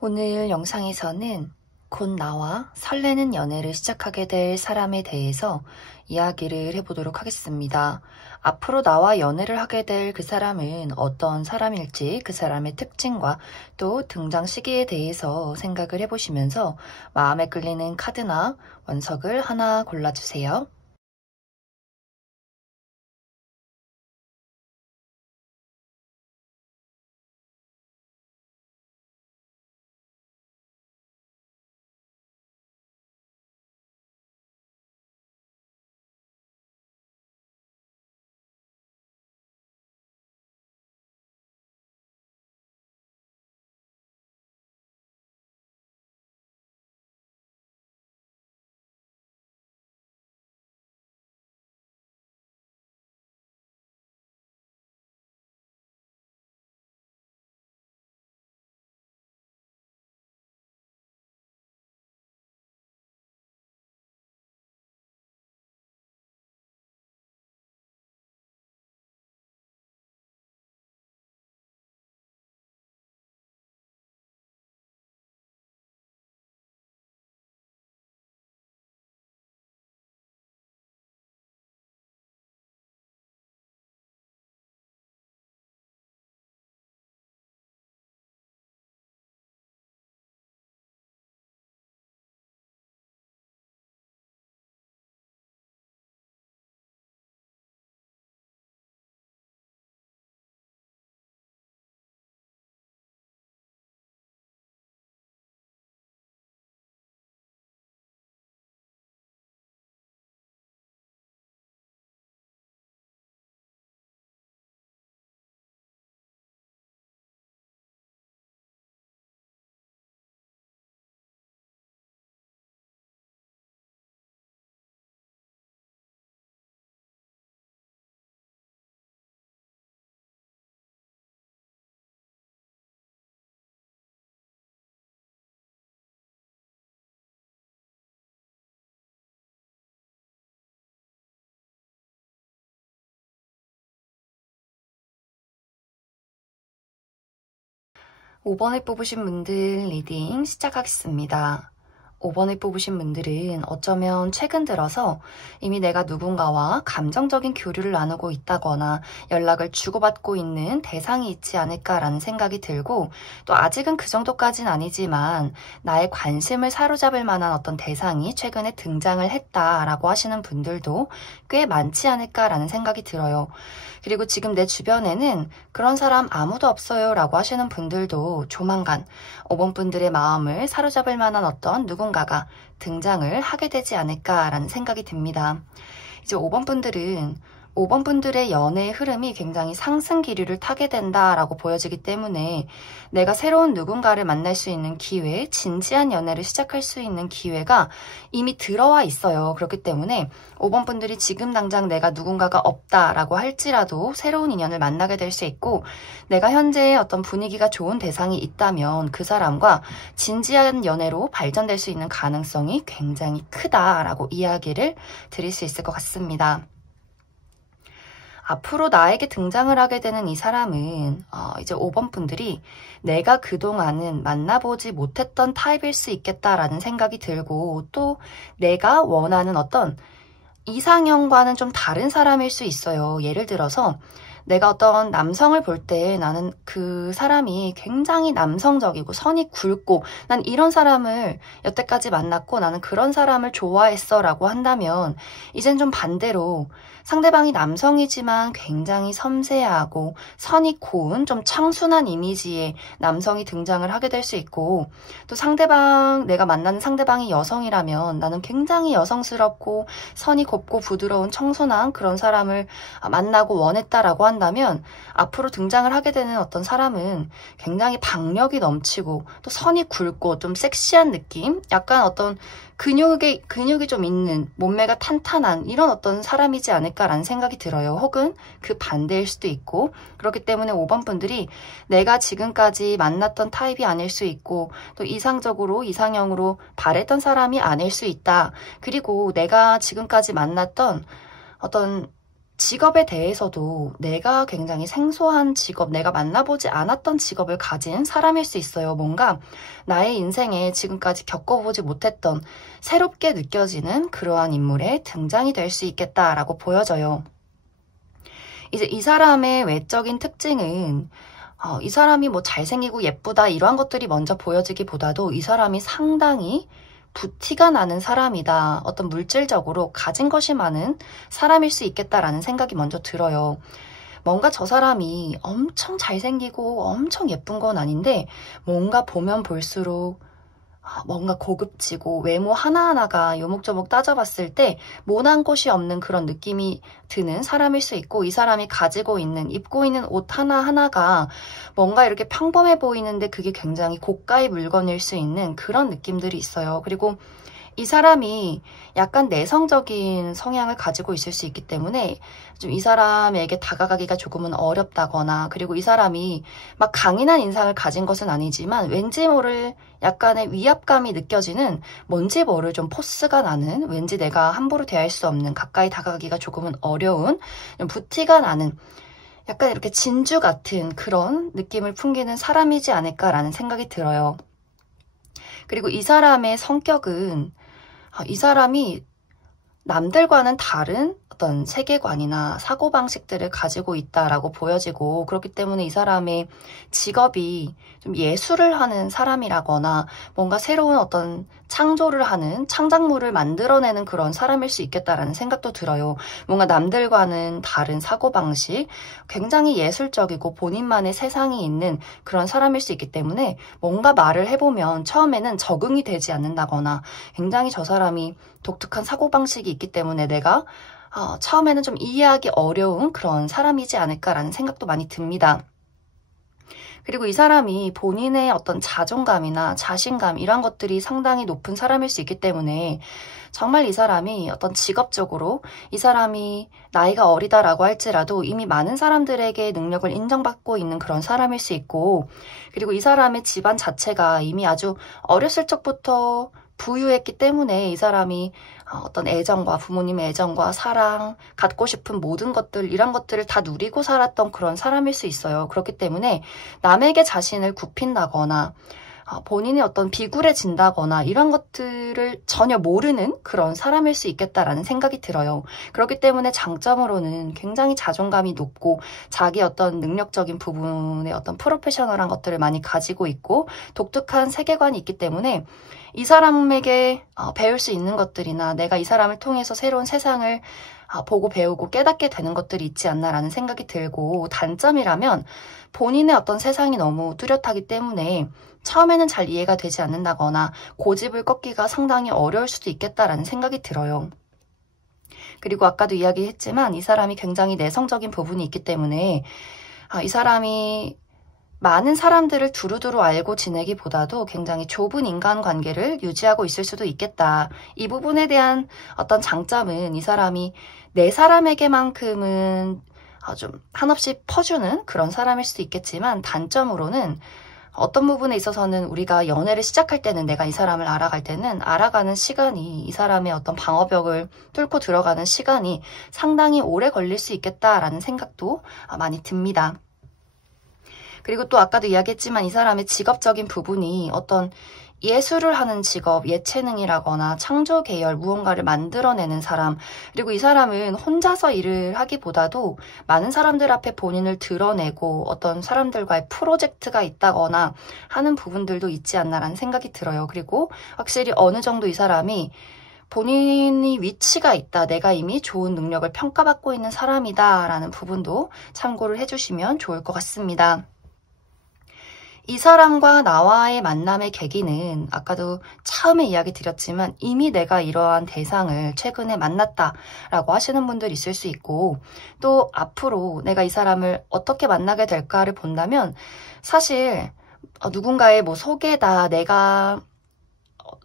오늘 영상에서는 곧 나와 설레는 연애를 시작하게 될 사람에 대해서 이야기를 해보도록 하겠습니다. 앞으로 나와 연애를 하게 될 그 사람은 어떤 사람일지 그 사람의 특징과 또 등장 시기에 대해서 생각을 해보시면서 마음에 끌리는 카드나 원석을 하나 골라주세요. 오 번에 뽑으신 분들 리딩 시작하겠습니다. 5번을 뽑으신 분들은 어쩌면 최근 들어서 이미 내가 누군가와 감정적인 교류를 나누고 있다거나 연락을 주고받고 있는 대상이 있지 않을까라는 생각이 들고, 또 아직은 그 정도까지는 아니지만 나의 관심을 사로잡을 만한 어떤 대상이 최근에 등장을 했다라고 하시는 분들도 꽤 많지 않을까라는 생각이 들어요. 그리고 지금 내 주변에는 그런 사람 아무도 없어요 라고 하시는 분들도 조만간 5번 분들의 마음을 사로잡을 만한 어떤 누군가가 등장을 하게 되지 않을까라는 생각이 듭니다. 이제 5번 분들은 5번 분들의 연애의 흐름이 굉장히 상승 기류를 타게 된다라고 보여지기 때문에 내가 새로운 누군가를 만날 수 있는 기회, 진지한 연애를 시작할 수 있는 기회가 이미 들어와 있어요. 그렇기 때문에 5번 분들이 지금 당장 내가 누군가가 없다라고 할지라도 새로운 인연을 만나게 될 수 있고, 내가 현재 어떤 분위기가 좋은 대상이 있다면 그 사람과 진지한 연애로 발전될 수 있는 가능성이 굉장히 크다라고 이야기를 드릴 수 있을 것 같습니다. 앞으로 나에게 등장을 하게 되는 이 사람은 이제 5번 분들이 내가 그동안은 만나보지 못했던 타입일 수 있겠다라는 생각이 들고, 또 내가 원하는 어떤 이상형과는 좀 다른 사람일 수 있어요. 예를 들어서 내가 어떤 남성을 볼 때 나는 그 사람이 굉장히 남성적이고 선이 굵고 난 이런 사람을 여태까지 만났고 나는 그런 사람을 좋아했어 라고 한다면, 이젠 좀 반대로 상대방이 남성이지만 굉장히 섬세하고 선이 고운 좀 청순한 이미지의 남성이 등장을 하게 될 수 있고, 또 내가 만나는 상대방이 여성이라면 나는 굉장히 여성스럽고 선이 곱고 부드러운 청순한 그런 사람을 만나고 원했다라고 한다면, 앞으로 등장을 하게 되는 어떤 사람은 굉장히 박력이 넘치고 또 선이 굵고 좀 섹시한 느낌, 약간 어떤 근육이 좀 있는, 몸매가 탄탄한 이런 어떤 사람이지 않을까라는 생각이 들어요. 혹은 그 반대일 수도 있고. 그렇기 때문에 5번 분들이 내가 지금까지 만났던 타입이 아닐 수 있고, 또 이상형으로 바랬던 사람이 아닐 수 있다. 그리고 내가 지금까지 만났던 어떤 직업에 대해서도 내가 굉장히 생소한 직업, 내가 만나보지 않았던 직업을 가진 사람일 수 있어요. 뭔가 나의 인생에 지금까지 겪어보지 못했던 새롭게 느껴지는 그러한 인물의 등장이 될 수 있겠다라고 보여져요. 이제 이 사람의 외적인 특징은 이 사람이 뭐 잘생기고 예쁘다 이러한 것들이 먼저 보여지기보다도 이 사람이 상당히 부티가 나는 사람이다. 어떤 물질적으로 가진 것이 많은 사람일 수 있겠다라는 생각이 먼저 들어요. 뭔가 저 사람이 엄청 잘생기고 엄청 예쁜 건 아닌데 뭔가 보면 볼수록 뭔가 고급지고 외모 하나하나가 요목조목 따져봤을 때 모난 곳이 없는 그런 느낌이 드는 사람일 수 있고, 이 사람이 가지고 있는, 입고 있는 옷 하나하나가 뭔가 이렇게 평범해 보이는데 그게 굉장히 고가의 물건일 수 있는 그런 느낌들이 있어요. 그리고 이 사람이 약간 내성적인 성향을 가지고 있을 수 있기 때문에 좀 이 사람에게 다가가기가 조금은 어렵다거나, 그리고 이 사람이 막 강인한 인상을 가진 것은 아니지만 왠지 모를 약간의 위압감이 느껴지는, 뭔지 모를 좀 포스가 나는, 왠지 내가 함부로 대할 수 없는, 가까이 다가가기가 조금은 어려운, 좀 부티가 나는 약간 이렇게 진주 같은 그런 느낌을 풍기는 사람이지 않을까라는 생각이 들어요. 그리고 이 사람의 성격은 이 사람이 남들과는 다른 어떤 세계관이나 사고방식들을 가지고 있다라고 보여지고, 그렇기 때문에 이 사람의 직업이 좀 예술을 하는 사람이라거나 뭔가 새로운 어떤 창조를 하는, 창작물을 만들어내는 그런 사람일 수 있겠다라는 생각도 들어요. 뭔가 남들과는 다른 사고방식, 굉장히 예술적이고 본인만의 세상이 있는 그런 사람일 수 있기 때문에 뭔가 말을 해보면 처음에는 적응이 되지 않는다거나, 굉장히 저 사람이 독특한 사고방식이 있기 때문에 내가 처음에는 좀 이해하기 어려운 그런 사람이지 않을까라는 생각도 많이 듭니다. 그리고 이 사람이 본인의 어떤 자존감이나 자신감 이런 것들이 상당히 높은 사람일 수 있기 때문에 정말 이 사람이 어떤 직업적으로, 이 사람이 나이가 어리다라고 할지라도 이미 많은 사람들에게 능력을 인정받고 있는 그런 사람일 수 있고, 그리고 이 사람의 집안 자체가 이미 아주 어렸을 적부터 부유했기 때문에 이 사람이 어떤 애정과, 부모님의 애정과 사랑, 갖고 싶은 모든 것들, 이런 것들을 다 누리고 살았던 그런 사람일 수 있어요. 그렇기 때문에 남에게 자신을 굽힌다거나 본인이 어떤 비굴해진다거나 이런 것들을 전혀 모르는 그런 사람일 수 있겠다라는 생각이 들어요. 그렇기 때문에 장점으로는 굉장히 자존감이 높고 자기 어떤 능력적인 부분의 어떤 프로페셔널한 것들을 많이 가지고 있고 독특한 세계관이 있기 때문에 이 사람에게 배울 수 있는 것들이나 내가 이 사람을 통해서 새로운 세상을 보고 배우고 깨닫게 되는 것들이 있지 않나라는 생각이 들고, 단점이라면 본인의 어떤 세상이 너무 뚜렷하기 때문에 처음에는 잘 이해가 되지 않는다거나 고집을 꺾기가 상당히 어려울 수도 있겠다라는 생각이 들어요. 그리고 아까도 이야기했지만 이 사람이 굉장히 내성적인 부분이 있기 때문에 이 사람이 많은 사람들을 두루두루 알고 지내기보다도 굉장히 좁은 인간관계를 유지하고 있을 수도 있겠다. 이 부분에 대한 어떤 장점은 이 사람이 내 사람에게만큼은 좀 한없이 퍼주는 그런 사람일 수도 있겠지만, 단점으로는 어떤 부분에 있어서는 우리가 연애를 시작할 때는, 내가 이 사람을 알아갈 때는 알아가는 시간이, 이 사람의 어떤 방어벽을 뚫고 들어가는 시간이 상당히 오래 걸릴 수 있겠다라는 생각도 많이 듭니다. 그리고 또 아까도 이야기했지만 이 사람의 직업적인 부분이 어떤 예술을 하는 직업, 예체능이라거나 창조 계열, 무언가를 만들어내는 사람, 그리고 이 사람은 혼자서 일을 하기보다도 많은 사람들 앞에 본인을 드러내고 어떤 사람들과의 프로젝트가 있다거나 하는 부분들도 있지 않나라는 생각이 들어요. 그리고 확실히 어느 정도 이 사람이 본인이 위치가 있다, 내가 이미 좋은 능력을 평가받고 있는 사람이다 라는 부분도 참고를 해주시면 좋을 것 같습니다. 이 사람과 나와의 만남의 계기는 아까도 처음에 이야기 드렸지만 이미 내가 이러한 대상을 최근에 만났다라고 하시는 분들 있을 수 있고, 또 앞으로 내가 이 사람을 어떻게 만나게 될까를 본다면 사실 누군가의 뭐 소개다, 내가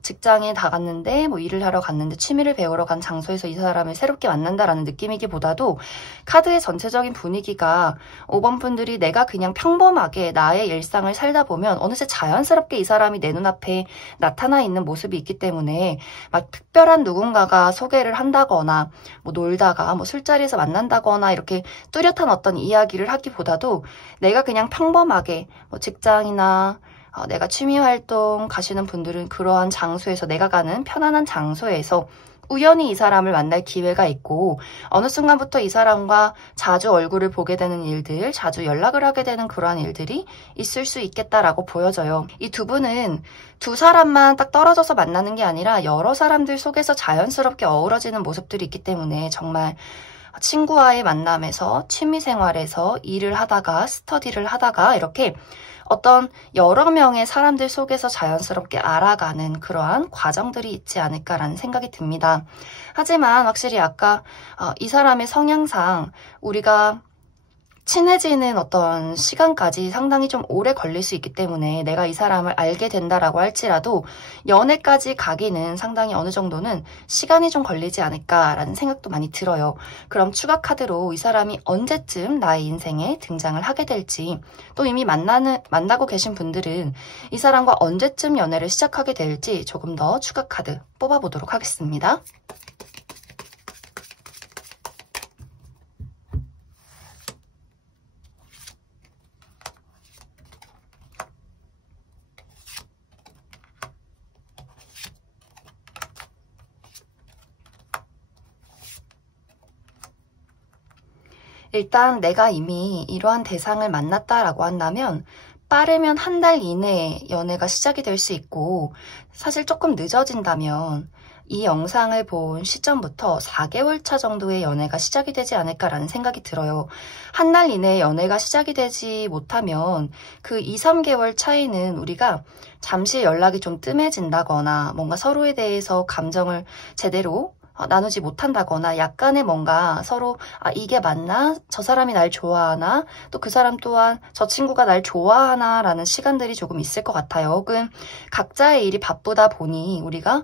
직장에 다 갔는데 뭐 일을 하러 갔는데 취미를 배우러 간 장소에서 이 사람을 새롭게 만난다라는 느낌이기보다도 카드의 전체적인 분위기가 5번 분들이 내가 그냥 평범하게 나의 일상을 살다 보면 어느새 자연스럽게 이 사람이 내 눈앞에 나타나 있는 모습이 있기 때문에 막 특별한 누군가가 소개를 한다거나 뭐 놀다가 뭐 술자리에서 만난다거나 이렇게 뚜렷한 어떤 이야기를 하기보다도 내가 그냥 평범하게 뭐 직장이나 내가 취미활동 가시는 분들은 그러한 장소에서 내가 가는 편안한 장소에서 우연히 이 사람을 만날 기회가 있고 어느 순간부터 이 사람과 자주 얼굴을 보게 되는 일들, 자주 연락을 하게 되는 그러한 일들이 있을 수 있겠다라고 보여져요. 이 두 분은 두 사람만 딱 떨어져서 만나는 게 아니라 여러 사람들 속에서 자연스럽게 어우러지는 모습들이 있기 때문에 정말 친구와의 만남에서 취미생활에서 일을 하다가 스터디를 하다가 이렇게 어떤 여러 명의 사람들 속에서 자연스럽게 알아가는 그러한 과정들이 있지 않을까라는 생각이 듭니다. 하지만 확실히 아까 이 사람의 성향상 우리가 친해지는 어떤 시간까지 상당히 좀 오래 걸릴 수 있기 때문에 내가 이 사람을 알게 된다라고 할지라도 연애까지 가기는 상당히 어느 정도는 시간이 좀 걸리지 않을까라는 생각도 많이 들어요. 그럼 추가 카드로 이 사람이 언제쯤 나의 인생에 등장을 하게 될지, 또 이미 만나고 계신 분들은 이 사람과 언제쯤 연애를 시작하게 될지 조금 더 추가 카드 뽑아보도록 하겠습니다. 일단 내가 이미 이러한 대상을 만났다라고 한다면 빠르면 한 달 이내에 연애가 시작이 될 수 있고, 사실 조금 늦어진다면 이 영상을 본 시점부터 4개월 차 정도의 연애가 시작이 되지 않을까라는 생각이 들어요. 한 달 이내에 연애가 시작이 되지 못하면 그 2, 3개월 차이는 우리가 잠시 연락이 좀 뜸해진다거나 뭔가 서로에 대해서 감정을 제대로 나누지 못한다거나 약간의 뭔가 서로 이게 맞나? 저 사람이 날 좋아하나? 또 그 사람 또한 저 친구가 날 좋아하나? 라는 시간들이 조금 있을 것 같아요. 혹은 각자의 일이 바쁘다 보니 우리가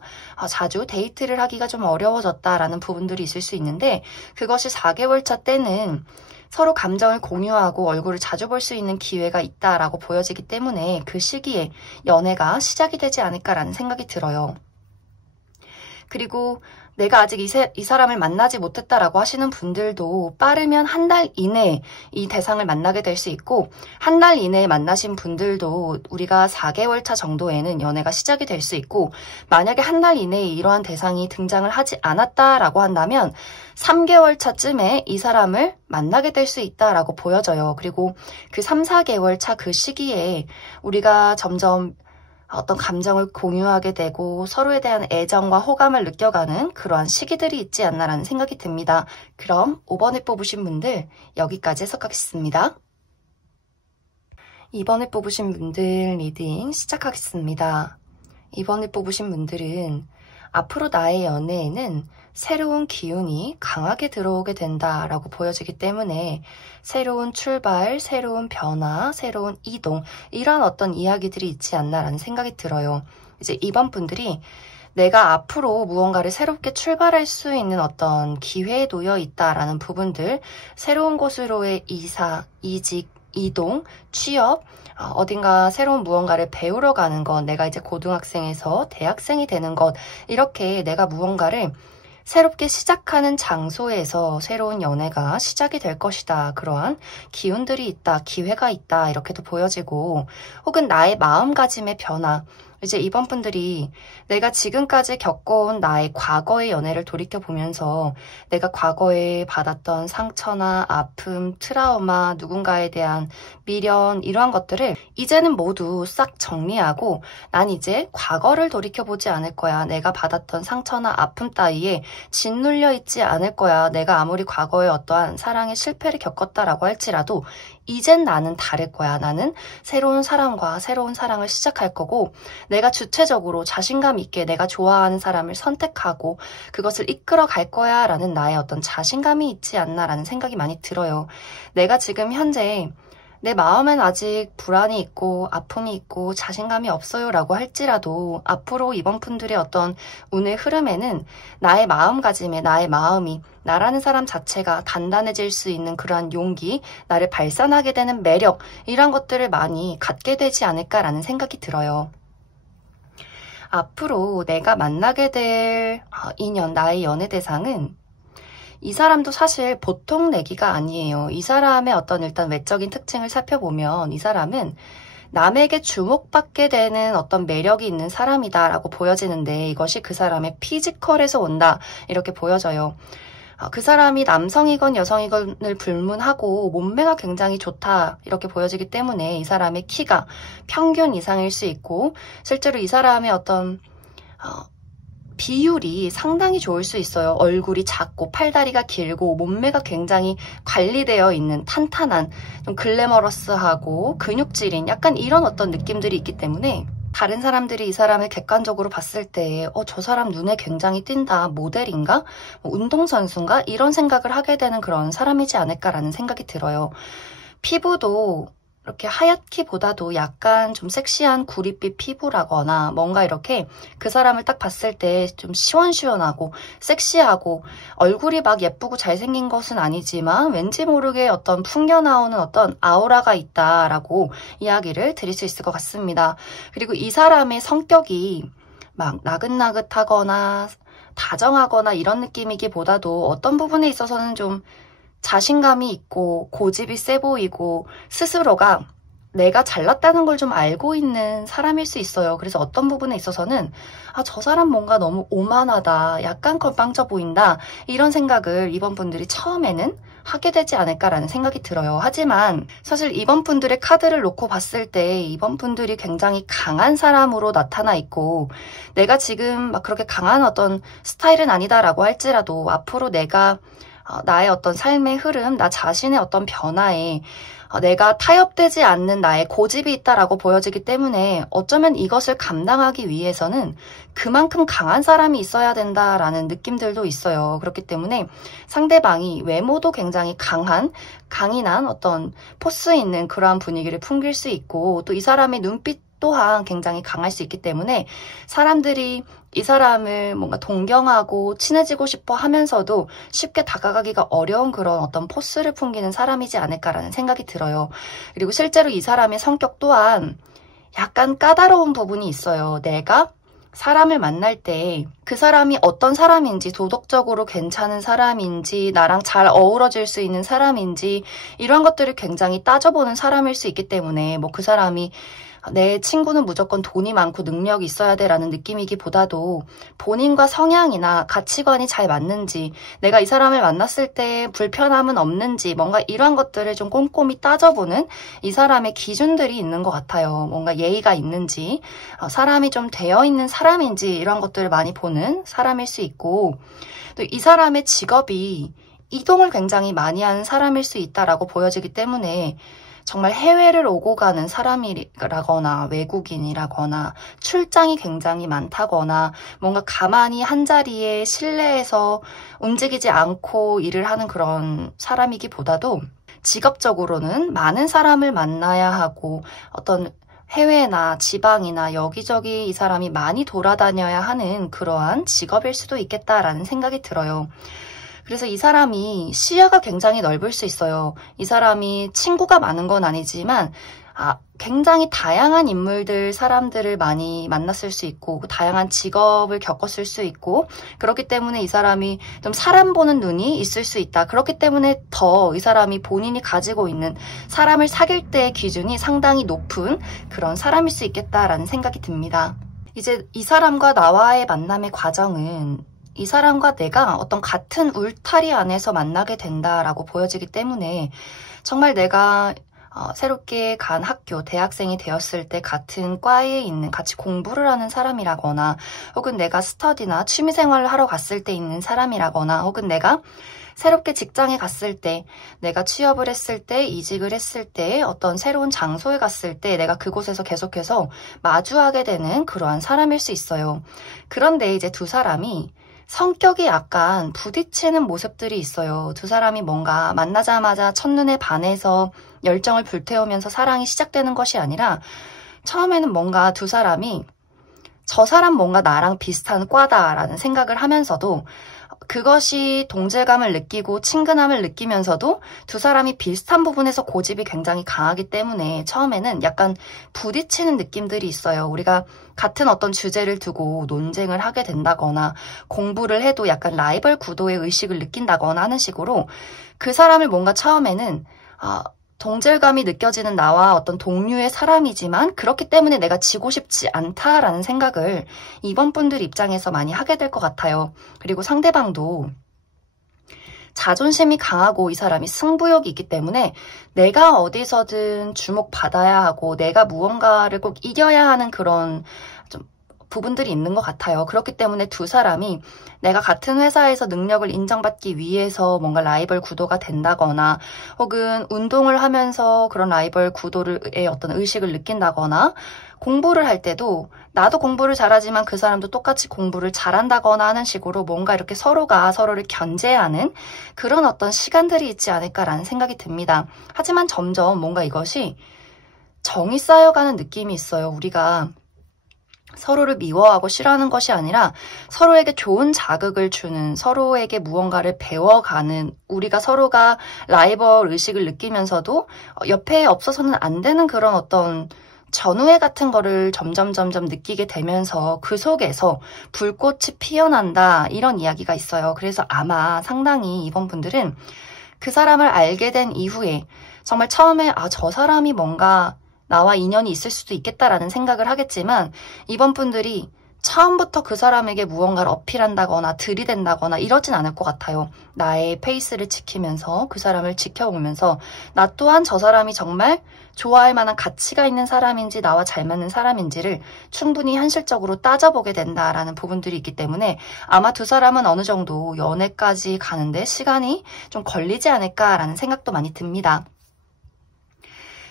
자주 데이트를 하기가 좀 어려워졌다라는 부분들이 있을 수 있는데, 그것이 4개월 차 때는 서로 감정을 공유하고 얼굴을 자주 볼 수 있는 기회가 있다라고 보여지기 때문에 그 시기에 연애가 시작이 되지 않을까라는 생각이 들어요. 그리고 내가 아직 이 사람을 만나지 못했다라고 하시는 분들도 빠르면 한 달 이내에 이 대상을 만나게 될 수 있고, 한 달 이내에 만나신 분들도 우리가 4개월 차 정도에는 연애가 시작이 될 수 있고, 만약에 한 달 이내에 이러한 대상이 등장을 하지 않았다라고 한다면 3개월 차쯤에 이 사람을 만나게 될 수 있다라고 보여져요. 그리고 그 3, 4개월 차 그 시기에 우리가 점점 어떤 감정을 공유하게 되고 서로에 대한 애정과 호감을 느껴가는 그러한 시기들이 있지 않나라는 생각이 듭니다. 그럼 5번을 뽑으신 분들 여기까지 해석하겠습니다. 2번을 뽑으신 분들 리딩 시작하겠습니다. 2번을 뽑으신 분들은 앞으로 나의 연애에는 새로운 기운이 강하게 들어오게 된다라고 보여지기 때문에 새로운 출발, 새로운 변화, 새로운 이동, 이런 어떤 이야기들이 있지 않나라는 생각이 들어요. 이제 2번 분들이 내가 앞으로 무언가를 새롭게 출발할 수 있는 어떤 기회에 놓여 있다라는 부분들, 새로운 곳으로의 이사, 이직, 이동, 취업, 어딘가 새로운 무언가를 배우러 가는 것, 내가 이제 고등학생에서 대학생이 되는 것, 이렇게 내가 무언가를 새롭게 시작하는 장소에서 새로운 연애가 시작이 될 것이다. 그러한 기운들이 있다, 기회가 있다, 이렇게도 보여지고, 혹은 나의 마음가짐의 변화, 이제 이번 분들이 내가 지금까지 겪어온 나의 과거의 연애를 돌이켜보면서 내가 과거에 받았던 상처나 아픔, 트라우마, 누군가에 대한 미련, 이러한 것들을 이제는 모두 싹 정리하고 난 이제 과거를 돌이켜보지 않을 거야. 내가 받았던 상처나 아픔 따위에 짓눌려 있지 않을 거야. 내가 아무리 과거에 어떠한 사랑의 실패를 겪었다라고 할지라도 이젠 나는 다를 거야. 나는 새로운 사람과 새로운 사랑을 시작할 거고, 내가 주체적으로 자신감 있게 내가 좋아하는 사람을 선택하고 그것을 이끌어 갈 거야 라는 나의 어떤 자신감이 있지 않나 라는 생각이 많이 들어요. 내가 지금 현재 내 마음엔 아직 불안이 있고 아픔이 있고 자신감이 없어요 라고 할지라도 앞으로 이번 분들의 어떤 운의 흐름에는 나의 마음가짐에 나의 마음이 나라는 사람 자체가 단단해질 수 있는 그러한 용기, 나를 발산하게 되는 매력 이런 것들을 많이 갖게 되지 않을까라는 생각이 들어요. 앞으로 내가 만나게 될 인연, 나의 연애 대상은 이 사람도 사실 보통 내기가 아니에요. 이 사람의 어떤 일단 외적인 특징을 살펴보면 이 사람은 남에게 주목받게 되는 어떤 매력이 있는 사람이다라고 보여지는데 이것이 그 사람의 피지컬에서 온다 이렇게 보여져요. 그 사람이 남성이건 여성이건을 불문하고 몸매가 굉장히 좋다 이렇게 보여지기 때문에 이 사람의 키가 평균 이상일 수 있고 실제로 이 사람의 어떤 비율이 상당히 좋을 수 있어요. 얼굴이 작고 팔다리가 길고 몸매가 굉장히 관리되어 있는 탄탄한 좀 글래머러스하고 근육질인 약간 이런 어떤 느낌들이 있기 때문에 다른 사람들이 이 사람을 객관적으로 봤을 때 저 사람 눈에 굉장히 띈다. 모델인가? 운동선수인가? 이런 생각을 하게 되는 그런 사람이지 않을까라는 생각이 들어요. 피부도 이렇게 하얗기보다도 약간 좀 섹시한 구릿빛 피부라거나 뭔가 이렇게 그 사람을 딱 봤을 때 좀 시원시원하고 섹시하고 얼굴이 막 예쁘고 잘생긴 것은 아니지만 왠지 모르게 어떤 풍겨나오는 어떤 아우라가 있다라고 이야기를 드릴 수 있을 것 같습니다. 그리고 이 사람의 성격이 막 나긋나긋하거나 다정하거나 이런 느낌이기보다도 어떤 부분에 있어서는 좀 자신감이 있고 고집이 세 보이고 스스로가 내가 잘났다는 걸 좀 알고 있는 사람일 수 있어요. 그래서 어떤 부분에 있어서는 저 사람 뭔가 너무 오만하다, 약간 건방져 보인다 이런 생각을 이번 분들이 처음에는 하게 되지 않을까라는 생각이 들어요. 하지만 사실 이번 분들의 카드를 놓고 봤을 때 이번 분들이 굉장히 강한 사람으로 나타나 있고 내가 지금 막 그렇게 강한 어떤 스타일은 아니다라고 할지라도 앞으로 내가 나의 어떤 삶의 흐름, 나 자신의 어떤 변화에 내가 타협되지 않는 나의 고집이 있다라고 보여지기 때문에 어쩌면 이것을 감당하기 위해서는 그만큼 강한 사람이 있어야 된다라는 느낌들도 있어요. 그렇기 때문에 상대방이 외모도 굉장히 강인한 어떤 포스 있는 그러한 분위기를 풍길 수 있고 또 이 사람의 눈빛 또한 굉장히 강할 수 있기 때문에 사람들이 이 사람을 뭔가 동경하고 친해지고 싶어 하면서도 쉽게 다가가기가 어려운 그런 어떤 포스를 풍기는 사람이지 않을까라는 생각이 들어요. 그리고 실제로 이 사람의 성격 또한 약간 까다로운 부분이 있어요. 내가 사람을 만날 때 그 사람이 어떤 사람인지 도덕적으로 괜찮은 사람인지 나랑 잘 어우러질 수 있는 사람인지 이런 것들을 굉장히 따져보는 사람일 수 있기 때문에 그 사람이 내 친구는 무조건 돈이 많고 능력이 있어야 돼 라는 느낌이기보다도 본인과 성향이나 가치관이 잘 맞는지 내가 이 사람을 만났을 때 불편함은 없는지 뭔가 이런 것들을 좀 꼼꼼히 따져보는 이 사람의 기준들이 있는 것 같아요. 뭔가 예의가 있는지 사람이 좀 되어 있는 사람인지 이런 것들을 많이 보는 사람일 수 있고 또 이 사람의 직업이 이동을 굉장히 많이 하는 사람일 수 있다라고 보여지기 때문에 정말 해외를 오고 가는 사람이라거나 외국인이라거나 출장이 굉장히 많다거나 뭔가 가만히 한자리에 실내에서 움직이지 않고 일을 하는 그런 사람이기보다도 직업적으로는 많은 사람을 만나야 하고 어떤 해외나 지방이나 여기저기 이 사람이 많이 돌아다녀야 하는 그러한 직업일 수도 있겠다라는 생각이 들어요. 그래서 이 사람이 시야가 굉장히 넓을 수 있어요. 이 사람이 친구가 많은 건 아니지만 굉장히 다양한 인물들, 사람들을 많이 만났을 수 있고 다양한 직업을 겪었을 수 있고 그렇기 때문에 이 사람이 좀 사람 보는 눈이 있을 수 있다. 그렇기 때문에 더 이 사람이 본인이 가지고 있는 사람을 사귈 때의 기준이 상당히 높은 그런 사람일 수 있겠다라는 생각이 듭니다. 이제 이 사람과 나와의 만남의 과정은 이 사람과 내가 어떤 같은 울타리 안에서 만나게 된다라고 보여지기 때문에 정말 내가 새롭게 간 학교, 대학생이 되었을 때 같은 과에 있는 같이 공부를 하는 사람이라거나 혹은 내가 스터디나 취미생활을 하러 갔을 때 있는 사람이라거나 혹은 내가 새롭게 직장에 갔을 때, 내가 취업을 했을 때, 이직을 했을 때, 어떤 새로운 장소에 갔을 때 내가 그곳에서 계속해서 마주하게 되는 그러한 사람일 수 있어요. 그런데 이제 두 사람이 성격이 약간 부딪히는 모습들이 있어요. 두 사람이 뭔가 만나자마자 첫눈에 반해서 열정을 불태우면서 사랑이 시작되는 것이 아니라 처음에는 뭔가 두 사람이 저 사람 뭔가 나랑 비슷한 과다라는 생각을 하면서도 그것이 동질감을 느끼고 친근함을 느끼면서도 두 사람이 비슷한 부분에서 고집이 굉장히 강하기 때문에 처음에는 약간 부딪히는 느낌들이 있어요. 우리가 같은 어떤 주제를 두고 논쟁을 하게 된다거나 공부를 해도 약간 라이벌 구도의 의식을 느낀다거나 하는 식으로 그 사람을 뭔가 처음에는 동질감이 느껴지는 나와 어떤 동류의 사람이지만 그렇기 때문에 내가 지고 싶지 않다라는 생각을 이번 분들 입장에서 많이 하게 될 것 같아요. 그리고 상대방도 자존심이 강하고 이 사람이 승부욕이 있기 때문에 내가 어디서든 주목받아야 하고 내가 무언가를 꼭 이겨야 하는 그런 좀 부분들이 있는 것 같아요. 그렇기 때문에 두 사람이 내가 같은 회사에서 능력을 인정받기 위해서 뭔가 라이벌 구도가 된다거나 혹은 운동을 하면서 그런 라이벌 구도의 어떤 의식을 느낀다거나 공부를 할 때도 나도 공부를 잘하지만 그 사람도 똑같이 공부를 잘한다거나 하는 식으로 뭔가 이렇게 서로가 서로를 견제하는 그런 어떤 시간들이 있지 않을까라는 생각이 듭니다. 하지만 점점 뭔가 이것이 정이 쌓여가는 느낌이 있어요. 우리가 서로를 미워하고 싫어하는 것이 아니라 서로에게 좋은 자극을 주는, 서로에게 무언가를 배워가는, 우리가 서로가 라이벌 의식을 느끼면서도 옆에 없어서는 안 되는 그런 어떤 전우애 같은 거를 점점 느끼게 되면서 그 속에서 불꽃이 피어난다, 이런 이야기가 있어요. 그래서 아마 상당히 이번 분들은 그 사람을 알게 된 이후에 정말 처음에 저 사람이 뭔가 나와 인연이 있을 수도 있겠다라는 생각을 하겠지만 이번 분들이 처음부터 그 사람에게 무언가를 어필한다거나 들이댄다거나 이러진 않을 것 같아요. 나의 페이스를 지키면서 그 사람을 지켜보면서 나 또한 저 사람이 정말 좋아할 만한 가치가 있는 사람인지 나와 잘 맞는 사람인지를 충분히 현실적으로 따져보게 된다라는 부분들이 있기 때문에 아마 두 사람은 어느 정도 연애까지 가는데 시간이 좀 걸리지 않을까라는 생각도 많이 듭니다.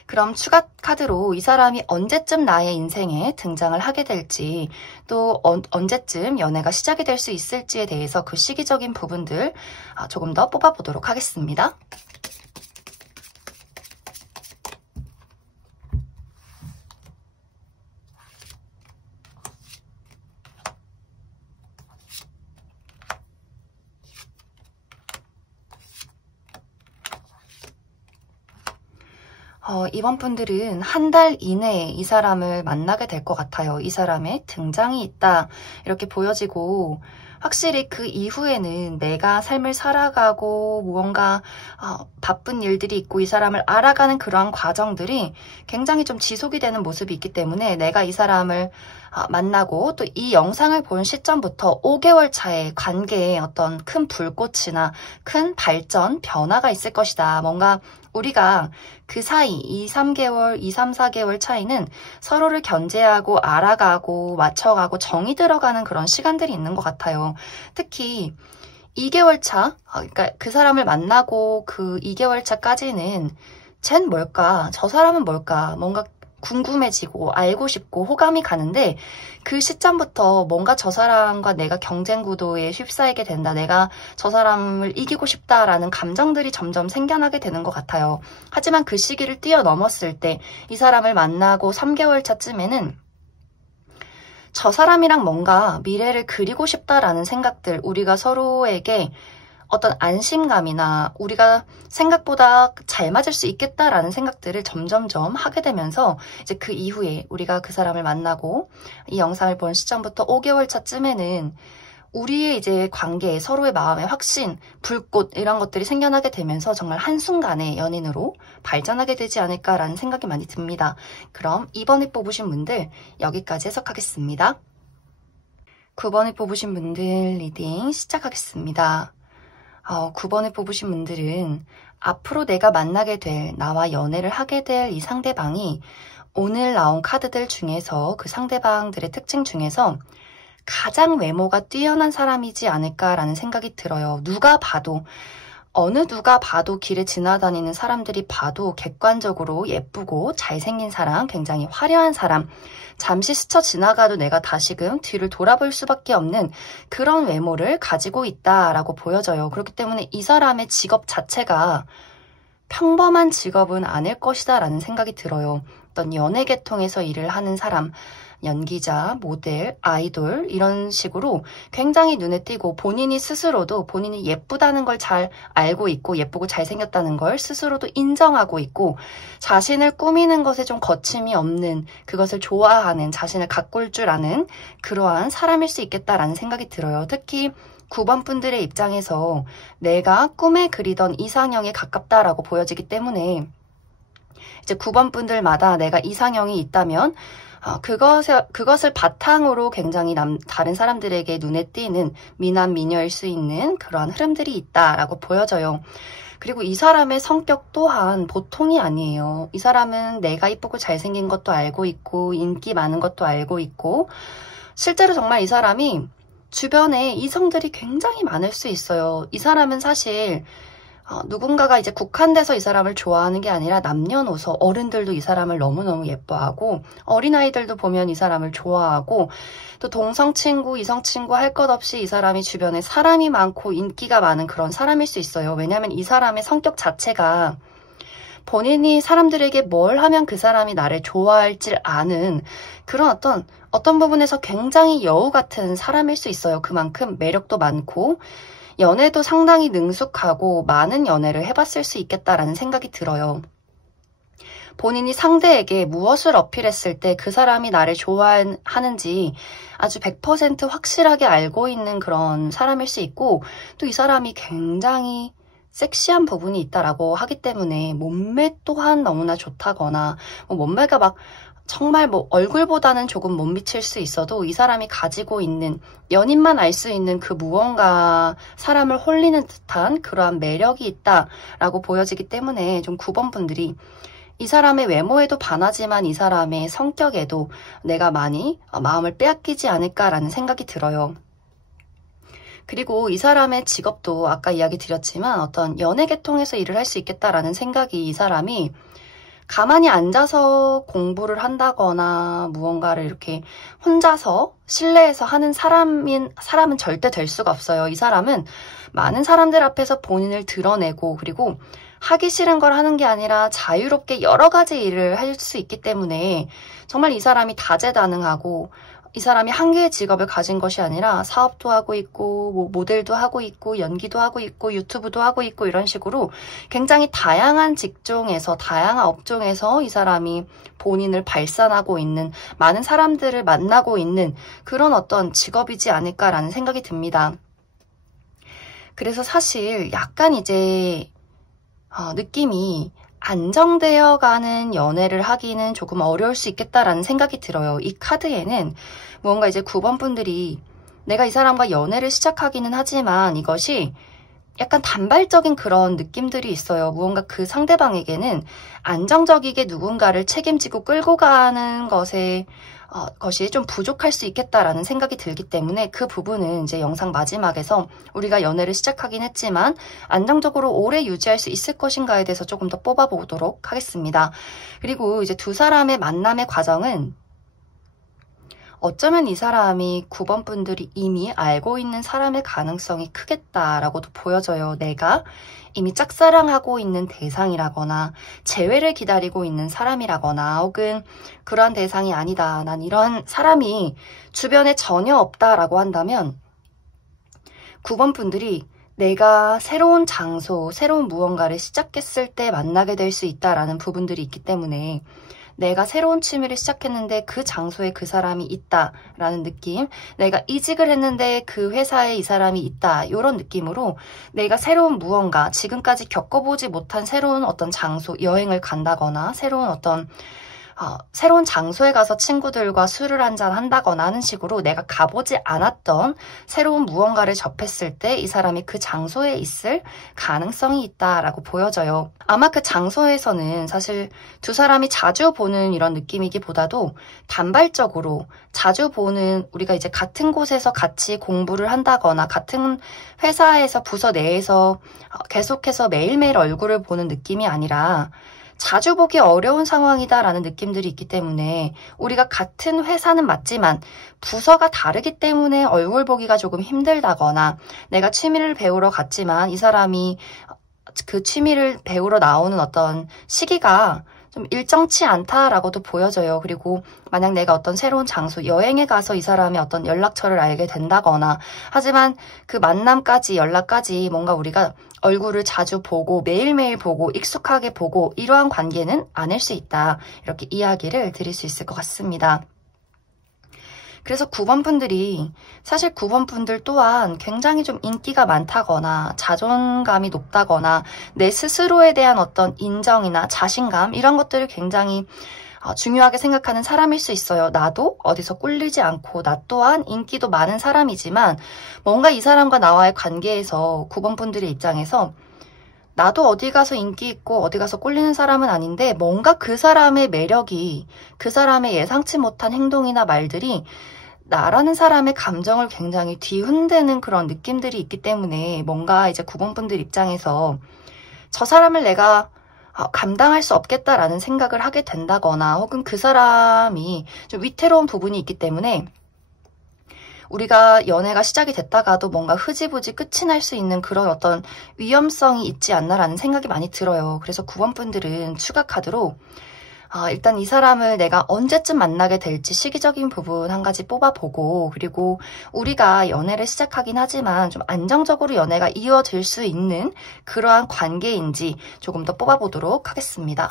그럼 추가 카드로 이 사람이 언제쯤 나의 인생에 등장을 하게 될지 또 언제쯤 연애가 시작이 될 수 있을지에 대해서 그 시기적인 부분들 조금 더 뽑아보도록 하겠습니다. 이번 분들은 한 달 이내에 이 사람을 만나게 될 것 같아요. 이 사람의 등장이 있다 이렇게 보여지고 확실히 그 이후에는 내가 삶을 살아가고 무언가 바쁜 일들이 있고 이 사람을 알아가는 그러한 과정들이 굉장히 좀 지속이 되는 모습이 있기 때문에 내가 이 사람을 만나고 또 이 영상을 본 시점부터 5개월 차의 관계에 어떤 큰 불꽃이나 큰 발전, 변화가 있을 것이다. 뭔가 우리가 그 사이 2, 3개월, 2, 3, 4개월 차이는 서로를 견제하고 알아가고 맞춰가고 정이 들어가는 그런 시간들이 있는 것 같아요. 특히 2개월 차, 그러니까 그 사람을 만나고 그 2개월 차까지는 쟨 뭘까? 저 사람은 뭘까? 뭔가 궁금해지고 알고 싶고 호감이 가는데 그 시점부터 뭔가 저 사람과 내가 경쟁 구도에 휩싸이게 된다. 내가 저 사람을 이기고 싶다라는 감정들이 점점 생겨나게 되는 것 같아요. 하지만 그 시기를 뛰어넘었을 때 이 사람을 만나고 3개월 차쯤에는 저 사람이랑 뭔가 미래를 그리고 싶다라는 생각들, 우리가 서로에게 어떤 안심감이나 우리가 생각보다 잘 맞을 수 있겠다라는 생각들을 점점점 하게 되면서 이제 그 이후에 우리가 그 사람을 만나고 이 영상을 본 시점부터 5개월 차쯤에는 우리의 이제 관계에 서로의 마음의 확신, 불꽃 이런 것들이 생겨나게 되면서 정말 한순간에 연인으로 발전하게 되지 않을까라는 생각이 많이 듭니다. 그럼 2번에 뽑으신 분들 여기까지 해석하겠습니다. 9번에 뽑으신 분들 리딩 시작하겠습니다. 9번을 뽑으신 분들은 앞으로 내가 만나게 될, 나와 연애를 하게 될 이 상대방이 오늘 나온 카드들 중에서 그 상대방들의 특징 중에서 가장 외모가 뛰어난 사람이지 않을까라는 생각이 들어요. 누가 봐도 어느 누가 봐도 길에 지나다니는 사람들이 봐도 객관적으로 예쁘고 잘생긴 사람, 굉장히 화려한 사람, 잠시 스쳐 지나가도 내가 다시금 뒤를 돌아볼 수밖에 없는 그런 외모를 가지고 있다라고 보여져요. 그렇기 때문에 이 사람의 직업 자체가 평범한 직업은 아닐 것이다 라는 생각이 들어요. 어떤 연예 계통에서 일을 하는 사람, 연기자, 모델, 아이돌 이런 식으로 굉장히 눈에 띄고 본인이 스스로도 본인이 예쁘다는 걸 잘 알고 있고 예쁘고 잘생겼다는 걸 스스로도 인정하고 있고 자신을 꾸미는 것에 좀 거침이 없는 그것을 좋아하는 자신을 가꿀 줄 아는 그러한 사람일 수 있겠다라는 생각이 들어요. 특히 9번 분들의 입장에서 내가 꿈에 그리던 이상형에 가깝다라고 보여지기 때문에 이제 9번 분들마다 내가 이상형이 있다면 그것을 바탕으로 굉장히 다른 사람들에게 눈에 띄는 미남 미녀일 수 있는 그러한 흐름들이 있다라고 보여져요. 그리고 이 사람의 성격 또한 보통이 아니에요. 이 사람은 내가 이쁘고 잘생긴 것도 알고 있고 인기 많은 것도 알고 있고 실제로 정말 이 사람이 주변에 이성들이 굉장히 많을 수 있어요. 이 사람은 사실 누군가가 이제 국한돼서 이 사람을 좋아하는 게 아니라 남녀노소 어른들도 이 사람을 너무너무 예뻐하고 어린아이들도 보면 이 사람을 좋아하고 또 동성 친구, 이성 친구 할 것 없이 이 사람이 주변에 사람이 많고 인기가 많은 그런 사람일 수 있어요. 왜냐하면 이 사람의 성격 자체가 본인이 사람들에게 뭘 하면 그 사람이 나를 좋아할지 아는 그런 어떤 부분에서 굉장히 여우 같은 사람일 수 있어요. 그만큼 매력도 많고 연애도 상당히 능숙하고 많은 연애를 해봤을 수 있겠다라는 생각이 들어요. 본인이 상대에게 무엇을 어필했을 때 그 사람이 나를 좋아하는지 아주 100% 확실하게 알고 있는 그런 사람일 수 있고 또 이 사람이 굉장히 섹시한 부분이 있다라고 하기 때문에 몸매 또한 너무나 좋다거나 몸매가 막 정말 얼굴보다는 조금 못 미칠 수 있어도 이 사람이 가지고 있는 연인만 알 수 있는 그 무언가 사람을 홀리는 듯한 그러한 매력이 있다라고 보여지기 때문에 좀 9번 분들이 이 사람의 외모에도 반하지만 이 사람의 성격에도 내가 많이 마음을 빼앗기지 않을까라는 생각이 들어요. 그리고 이 사람의 직업도 아까 이야기 드렸지만 어떤 연예 계통에서 일을 할 수 있겠다라는 생각이 이 사람이 가만히 앉아서 공부를 한다거나 무언가를 이렇게 혼자서 실내에서 하는 사람은 절대 될 수가 없어요. 이 사람은 많은 사람들 앞에서 본인을 드러내고 그리고 하기 싫은 걸 하는 게 아니라 자유롭게 여러 가지 일을 할 수 있기 때문에 정말 이 사람이 다재다능하고 이 사람이 한 개의 직업을 가진 것이 아니라 사업도 하고 있고 모델도 하고 있고 연기도 하고 있고 유튜브도 하고 있고 이런 식으로 굉장히 다양한 직종에서 다양한 업종에서 이 사람이 본인을 발산하고 있는 많은 사람들을 만나고 있는 그런 어떤 직업이지 않을까라는 생각이 듭니다. 그래서 사실 약간 이제 느낌이 안정되어 가는 연애를 하기는 조금 어려울 수 있겠다라는 생각이 들어요. 이 카드에는 무언가 이제 9번 분들이 내가 이 사람과 연애를 시작하기는 하지만 이것이 약간 단발적인 그런 느낌들이 있어요. 무언가 그 상대방에게는 안정적이게 누군가를 책임지고 끌고 가는 것이 좀 부족할 수 있겠다라는 생각이 들기 때문에 그 부분은 이제 영상 마지막에서 우리가 연애를 시작하긴 했지만 안정적으로 오래 유지할 수 있을 것인가에 대해서 조금 더 뽑아보도록 하겠습니다. 그리고 이제 두 사람의 만남의 과정은 어쩌면 이 사람이 9번 분들이 이미 알고 있는 사람의 가능성이 크겠다라고도 보여져요. 내가 이미 짝사랑하고 있는 대상이라거나 재회를 기다리고 있는 사람이라거나 혹은 그러한 대상이 아니다. 난 이런 사람이 주변에 전혀 없다라고 한다면 9번 분들이 내가 새로운 장소, 새로운 무언가를 시작했을 때 만나게 될 수 있다라는 부분들이 있기 때문에 내가 새로운 취미를 시작했는데 그 장소에 그 사람이 있다라는 느낌, 내가 이직을 했는데 그 회사에 이 사람이 있다 이런 느낌으로 내가 새로운 무언가, 지금까지 겪어보지 못한 새로운 어떤 장소, 여행을 간다거나 새로운 어떤 새로운 장소에 가서 친구들과 술을 한잔 한다거나 하는 식으로 내가 가보지 않았던 새로운 무언가를 접했을 때 이 사람이 그 장소에 있을 가능성이 있다라고 보여져요. 아마 그 장소에서는 사실 두 사람이 자주 보는 이런 느낌이기보다도 단발적으로 자주 보는, 우리가 이제 같은 곳에서 같이 공부를 한다거나 같은 회사에서 부서 내에서 계속해서 매일매일 얼굴을 보는 느낌이 아니라 자주 보기 어려운 상황이다라는 느낌들이 있기 때문에, 우리가 같은 회사는 맞지만 부서가 다르기 때문에 얼굴 보기가 조금 힘들다거나, 내가 취미를 배우러 갔지만 이 사람이 그 취미를 배우러 나오는 어떤 시기가 좀 일정치 않다라고도 보여져요. 그리고 만약 내가 어떤 새로운 장소, 여행에 가서 이 사람의 어떤 연락처를 알게 된다거나, 하지만 그 만남까지, 연락까지 뭔가 우리가 얼굴을 자주 보고 매일매일 보고 익숙하게 보고 이러한 관계는 아닐 수 있다. 이렇게 이야기를 드릴 수 있을 것 같습니다. 그래서 9번 분들이, 사실 9번 분들 또한 굉장히 좀 인기가 많다거나 자존감이 높다거나 내 스스로에 대한 어떤 인정이나 자신감, 이런 것들을 굉장히 중요하게 생각하는 사람일 수 있어요. 나도 어디서 꿀리지 않고 나 또한 인기도 많은 사람이지만, 뭔가 이 사람과 나와의 관계에서 9번 분들의 입장에서 나도 어디 가서 인기 있고 어디 가서 꿀리는 사람은 아닌데, 뭔가 그 사람의 매력이, 그 사람의 예상치 못한 행동이나 말들이 나라는 사람의 감정을 굉장히 뒤흔드는 그런 느낌들이 있기 때문에, 뭔가 이제 9번 분들 입장에서 저 사람을 내가 감당할 수 없겠다라는 생각을 하게 된다거나, 혹은 그 사람이 좀 위태로운 부분이 있기 때문에 우리가 연애가 시작이 됐다가도 뭔가 흐지부지 끝이 날 수 있는 그런 어떤 위험성이 있지 않나라는 생각이 많이 들어요. 그래서 9번 분들은 추가 카드로 일단 이 사람을 내가 언제쯤 만나게 될지 시기적인 부분 한 가지 뽑아보고, 그리고 우리가 연애를 시작하긴 하지만 좀 안정적으로 연애가 이어질 수 있는 그러한 관계인지 조금 더 뽑아보도록 하겠습니다.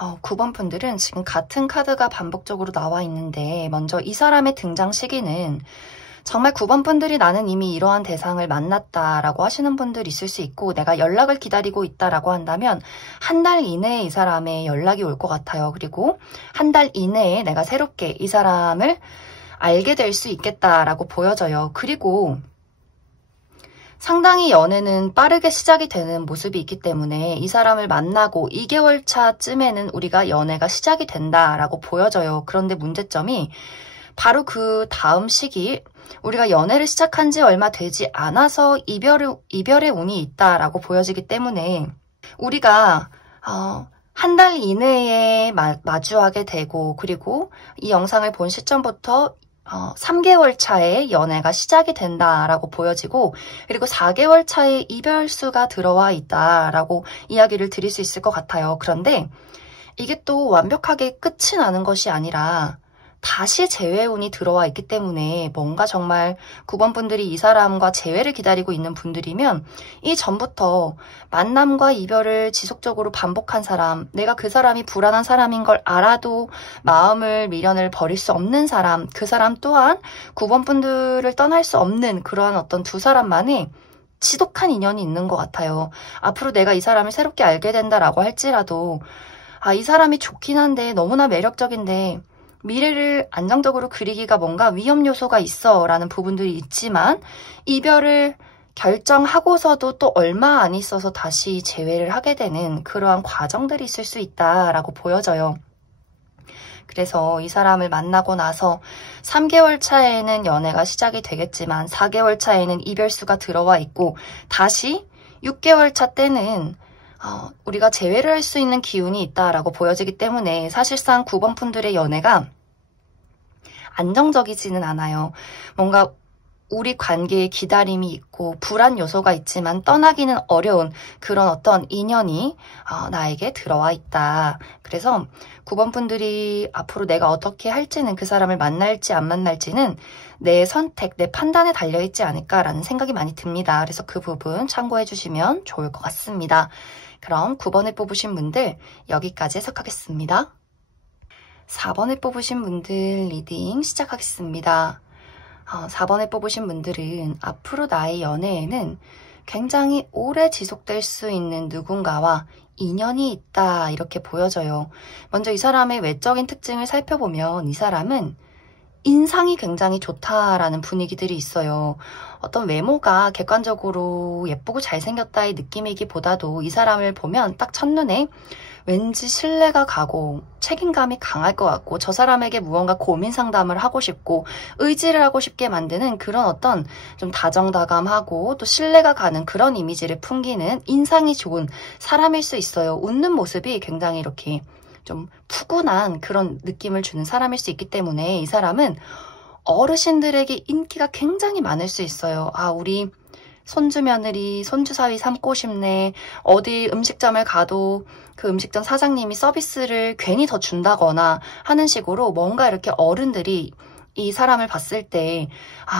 어, 9번 분들은 지금 같은 카드가 반복적으로 나와 있는데, 먼저 이 사람의 등장 시기는 정말 9번 분들이 나는 이미 이러한 대상을 만났다라고 하시는 분들 있을 수 있고, 내가 연락을 기다리고 있다라고 한다면 한 달 이내에 이 사람의 연락이 올 것 같아요. 그리고 한 달 이내에 내가 새롭게 이 사람을 알게 될 수 있겠다라고 보여져요. 그리고 상당히 연애는 빠르게 시작이 되는 모습이 있기 때문에 이 사람을 만나고 2개월 차쯤에는 우리가 연애가 시작이 된다라고 보여져요. 그런데 문제점이 바로 그 다음 시기, 우리가 연애를 시작한 지 얼마 되지 않아서 이별의 운이 있다라고 보여지기 때문에, 우리가 한 달 이내에 마주하게 되고, 그리고 이 영상을 본 시점부터 3개월 차에 연애가 시작이 된다라고 보여지고, 그리고 4개월 차에 이별수가 들어와 있다라고 이야기를 드릴 수 있을 것 같아요. 그런데 이게 또 완벽하게 끝이 나는 것이 아니라 다시 재회운이 들어와 있기 때문에, 뭔가 정말 9번 분들이 이 사람과 재회를 기다리고 있는 분들이면 이 전부터 만남과 이별을 지속적으로 반복한 사람, 내가 그 사람이 불안한 사람인 걸 알아도 마음을 미련을 버릴 수 없는 사람, 그 사람 또한 9번 분들을 떠날 수 없는 그러한 어떤 두 사람만의 지독한 인연이 있는 것 같아요. 앞으로 내가 이 사람을 새롭게 알게 된다라고 할지라도, 이 사람이 좋긴 한데, 너무나 매력적인데 미래를 안정적으로 그리기가 뭔가 위험 요소가 있어 라는 부분들이 있지만, 이별을 결정하고서도 또 얼마 안 있어서 다시 재회를 하게 되는 그러한 과정들이 있을 수 있다라고 보여져요. 그래서 이 사람을 만나고 나서 3개월 차에는 연애가 시작이 되겠지만 4개월 차에는 이별수가 들어와 있고, 다시 6개월 차 때는 우리가 재회를 할 수 있는 기운이 있다라고 보여지기 때문에, 사실상 9번 분들의 연애가 안정적이지는 않아요. 뭔가 우리 관계에 기다림이 있고 불안 요소가 있지만 떠나기는 어려운 그런 어떤 인연이 나에게 들어와 있다. 그래서 9번 분들이 앞으로 내가 어떻게 할지는, 그 사람을 만날지 안 만날지는 내 선택, 내 판단에 달려있지 않을까라는 생각이 많이 듭니다. 그래서 그 부분 참고해 주시면 좋을 것 같습니다. 그럼 9번을 뽑으신 분들 여기까지 해석하겠습니다. 4번을 뽑으신 분들 리딩 시작하겠습니다. 4번을 뽑으신 분들은 앞으로 나의 연애에는 굉장히 오래 지속될 수 있는 누군가와 인연이 있다, 이렇게 보여져요. 먼저 이 사람의 외적인 특징을 살펴보면 이 사람은 인상이 굉장히 좋다라는 분위기들이 있어요. 어떤 외모가 객관적으로 예쁘고 잘생겼다의 느낌이기보다도 이 사람을 보면 딱 첫눈에 왠지 신뢰가 가고 책임감이 강할 것 같고 저 사람에게 무언가 고민 상담을 하고 싶고 의지를 하고 싶게 만드는 그런 어떤 좀 다정다감하고 또 신뢰가 가는 그런 이미지를 풍기는 인상이 좋은 사람일 수 있어요. 웃는 모습이 굉장히 이렇게 좀 푸근한 그런 느낌을 주는 사람일 수 있기 때문에 이 사람은 어르신들에게 인기가 굉장히 많을 수 있어요. 우리 손주 며느리, 손주 사위 삼고 싶네. 어디 음식점을 가도 그 음식점 사장님이 서비스를 괜히 더 준다거나 하는 식으로 뭔가 이렇게 어른들이 이 사람을 봤을 때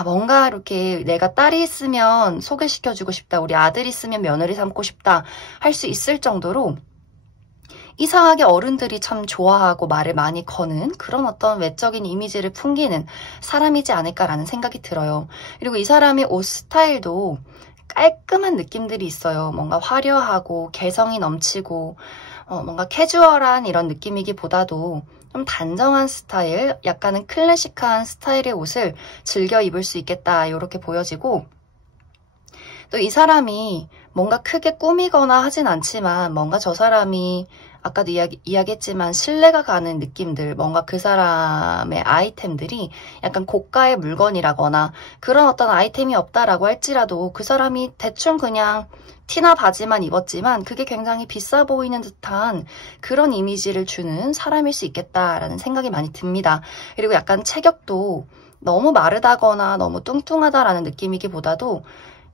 뭔가 이렇게 내가 딸이 있으면 소개시켜주고 싶다, 우리 아들이 있으면 며느리 삼고 싶다 할 수 있을 정도로 이상하게 어른들이 참 좋아하고 말을 많이 거는 그런 어떤 외적인 이미지를 풍기는 사람이지 않을까라는 생각이 들어요. 그리고 이 사람의 옷 스타일도 깔끔한 느낌들이 있어요. 뭔가 화려하고 개성이 넘치고 뭔가 캐주얼한 이런 느낌이기보다도 좀 단정한 스타일, 약간은 클래식한 스타일의 옷을 즐겨 입을 수 있겠다, 이렇게 보여지고, 또 이 사람이 뭔가 크게 꾸미거나 하진 않지만 뭔가 저 사람이 아까도 이야기했지만 신뢰가 가는 느낌들, 뭔가 그 사람의 아이템들이 약간 고가의 물건이라거나 그런 어떤 아이템이 없다라고 할지라도 그 사람이 대충 그냥 티나 바지만 입었지만 그게 굉장히 비싸 보이는 듯한 그런 이미지를 주는 사람일 수 있겠다라는 생각이 많이 듭니다. 그리고 약간 체격도 너무 마르다거나 너무 뚱뚱하다라는 느낌이기보다도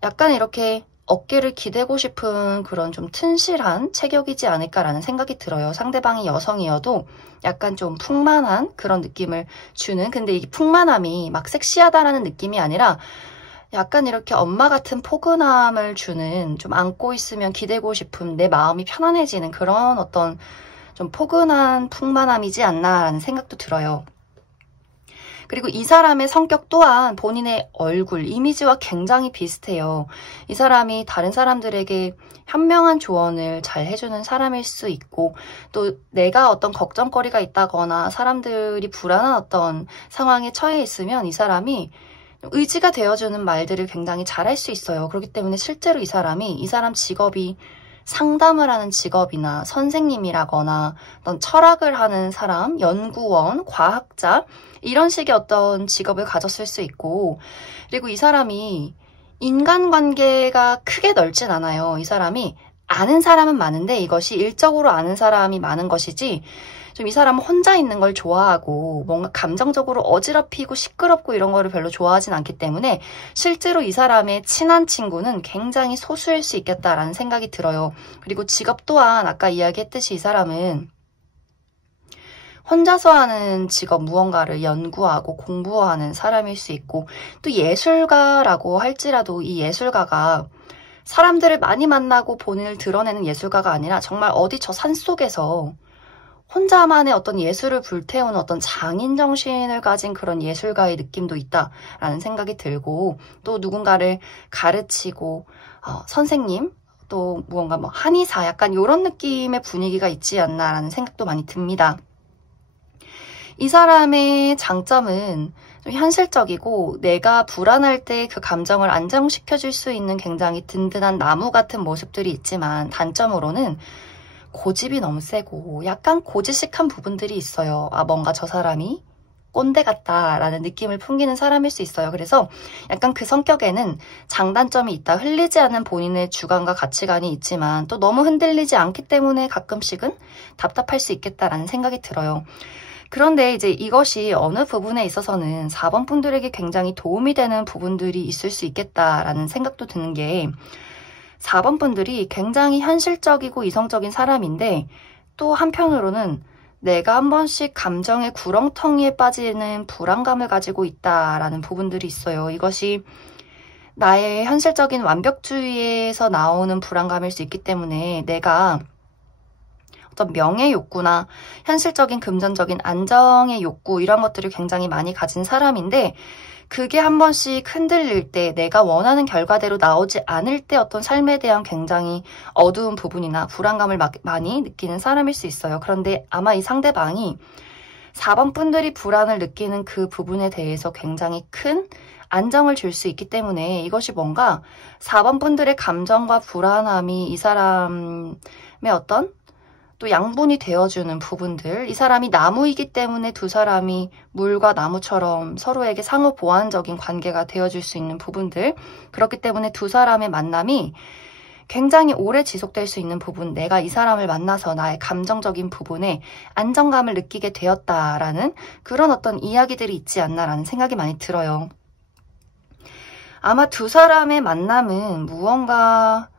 약간 이렇게 어깨를 기대고 싶은 그런 좀 튼실한 체격이지 않을까라는 생각이 들어요. 상대방이 여성이어도 약간 좀 풍만한 그런 느낌을 주는, 근데 이 풍만함이 막 섹시하다라는 느낌이 아니라 약간 이렇게 엄마 같은 포근함을 주는, 좀 안고 있으면 기대고 싶은, 내 마음이 편안해지는 그런 어떤 좀 포근한 풍만함이지 않나라는 생각도 들어요. 그리고 이 사람의 성격 또한 본인의 얼굴, 이미지와 굉장히 비슷해요. 이 사람이 다른 사람들에게 현명한 조언을 잘 해주는 사람일 수 있고, 또 내가 어떤 걱정거리가 있다거나 사람들이 불안한 어떤 상황에 처해 있으면 이 사람이 의지가 되어주는 말들을 굉장히 잘할 수 있어요. 그렇기 때문에 실제로 이 사람 직업이 상담을 하는 직업이나 선생님이라거나 어떤 철학을 하는 사람, 연구원, 과학자, 이런 식의 어떤 직업을 가졌을 수 있고, 그리고 이 사람이 인간관계가 크게 넓진 않아요. 이 사람이 아는 사람은 많은데 이것이 일적으로 아는 사람이 많은 것이지, 좀 이 사람은 혼자 있는 걸 좋아하고 뭔가 감정적으로 어지럽히고 시끄럽고 이런 거를 별로 좋아하진 않기 때문에 실제로 이 사람의 친한 친구는 굉장히 소수일 수 있겠다라는 생각이 들어요. 그리고 직업 또한 아까 이야기했듯이 이 사람은 혼자서 하는 직업, 무언가를 연구하고 공부하는 사람일 수 있고, 또 예술가라고 할지라도 이 예술가가 사람들을 많이 만나고 본인을 드러내는 예술가가 아니라 정말 어디 저 산속에서 혼자만의 어떤 예술을 불태우는 어떤 장인 정신을 가진 그런 예술가의 느낌도 있다라는 생각이 들고, 또 누군가를 가르치고 선생님, 또 무언가 뭐 한의사, 약간 이런 느낌의 분위기가 있지 않나라는 생각도 많이 듭니다. 이 사람의 장점은 좀 현실적이고 내가 불안할 때 그 감정을 안정시켜줄 수 있는 굉장히 든든한 나무 같은 모습들이 있지만, 단점으로는 고집이 너무 세고 약간 고지식한 부분들이 있어요. 뭔가 저 사람이 꼰대 같다라는 느낌을 풍기는 사람일 수 있어요. 그래서 약간 그 성격에는 장단점이 있다. 흘리지 않는 본인의 주관과 가치관이 있지만 또 너무 흔들리지 않기 때문에 가끔씩은 답답할 수 있겠다라는 생각이 들어요. 그런데 이제 이것이 어느 부분에 있어서는 4번 분들에게 굉장히 도움이 되는 부분들이 있을 수 있겠다라는 생각도 드는 게 4번 분들이 굉장히 현실적이고 이성적인 사람인데 또 한편으로는 내가 한 번씩 감정의 구렁텅이에 빠지는 불안감을 가지고 있다라는 부분들이 있어요. 이것이 나의 현실적인 완벽주의에서 나오는 불안감일 수 있기 때문에 내가 어떤 명예 욕구나 현실적인 금전적인 안정의 욕구 이런 것들을 굉장히 많이 가진 사람인데 그게 한 번씩 흔들릴 때 내가 원하는 결과대로 나오지 않을 때 어떤 삶에 대한 굉장히 어두운 부분이나 불안감을 많이 느끼는 사람일 수 있어요. 그런데 아마 이 상대방이 4번 분들이 불안을 느끼는 그 부분에 대해서 굉장히 큰 안정을 줄 수 있기 때문에 이것이 뭔가 4번 분들의 감정과 불안함이 이 사람의 어떤 또 양분이 되어주는 부분들, 이 사람이 나무이기 때문에 두 사람이 물과 나무처럼 서로에게 상호 보완적인 관계가 되어줄 수 있는 부분들, 그렇기 때문에 두 사람의 만남이 굉장히 오래 지속될 수 있는 부분, 내가 이 사람을 만나서 나의 감정적인 부분에 안정감을 느끼게 되었다라는 그런 어떤 이야기들이 있지 않나라는 생각이 많이 들어요. 아마 두 사람의 만남은 무언가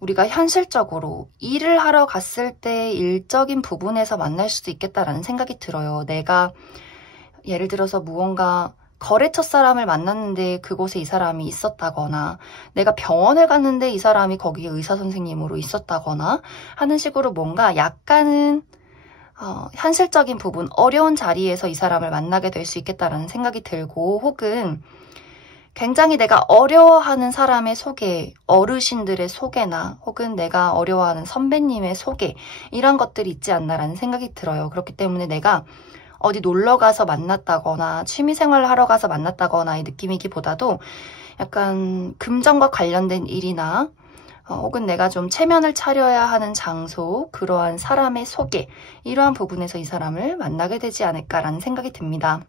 우리가 현실적으로 일을 하러 갔을 때 일적인 부분에서 만날 수도 있겠다라는 생각이 들어요. 내가 예를 들어서 무언가 거래처 사람을 만났는데 그곳에 이 사람이 있었다거나 내가 병원을 갔는데 이 사람이 거기에 의사 선생님으로 있었다거나 하는 식으로 뭔가 약간은 현실적인 부분, 어려운 자리에서 이 사람을 만나게 될 수 있겠다라는 생각이 들고 혹은 굉장히 내가 어려워하는 사람의 소개, 어르신들의 소개나 혹은 내가 어려워하는 선배님의 소개 이런 것들이 있지 않나라는 생각이 들어요. 그렇기 때문에 내가 어디 놀러 가서 만났다거나 취미생활을 하러 가서 만났다거나의 느낌이기보다도 약간 금전과 관련된 일이나 혹은 내가 좀 체면을 차려야 하는 장소, 그러한 사람의 소개 이러한 부분에서 이 사람을 만나게 되지 않을까라는 생각이 듭니다.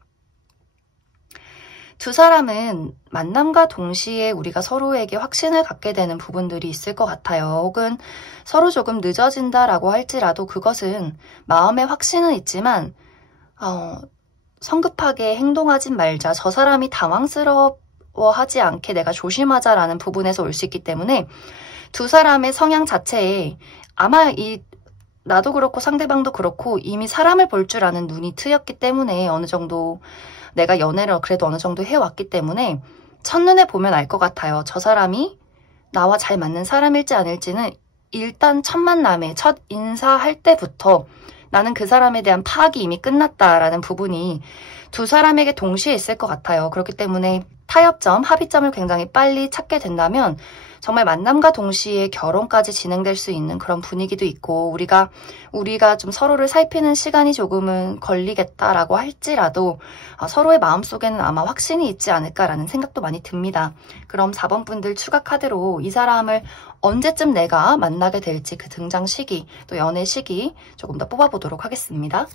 두 사람은 만남과 동시에 우리가 서로에게 확신을 갖게 되는 부분들이 있을 것 같아요. 혹은 서로 조금 늦어진다라고 할지라도 그것은 마음의 확신은 있지만 성급하게 행동하진 말자. 저 사람이 당황스러워하지 않게 내가 조심하자라는 부분에서 올 수 있기 때문에 두 사람의 성향 자체에 아마 나도 그렇고 상대방도 그렇고 이미 사람을 볼 줄 아는 눈이 트였기 때문에 어느 정도 내가 연애를 그래도 어느 정도 해왔기 때문에 첫눈에 보면 알 것 같아요. 저 사람이 나와 잘 맞는 사람일지 아닐지는 일단 첫 만남에 첫 인사할 때부터 나는 그 사람에 대한 파악이 이미 끝났다라는 부분이 두 사람에게 동시에 있을 것 같아요. 그렇기 때문에 타협점, 합의점을 굉장히 빨리 찾게 된다면 정말 만남과 동시에 결혼까지 진행될 수 있는 그런 분위기도 있고 우리가 좀 서로를 살피는 시간이 조금은 걸리겠다라고 할지라도 서로의 마음속에는 아마 확신이 있지 않을까라는 생각도 많이 듭니다. 그럼 4번 분들 추가 카드로 이 사람을 언제쯤 내가 만나게 될지 그 등장 시기 또 연애 시기 조금 더 뽑아보도록 하겠습니다.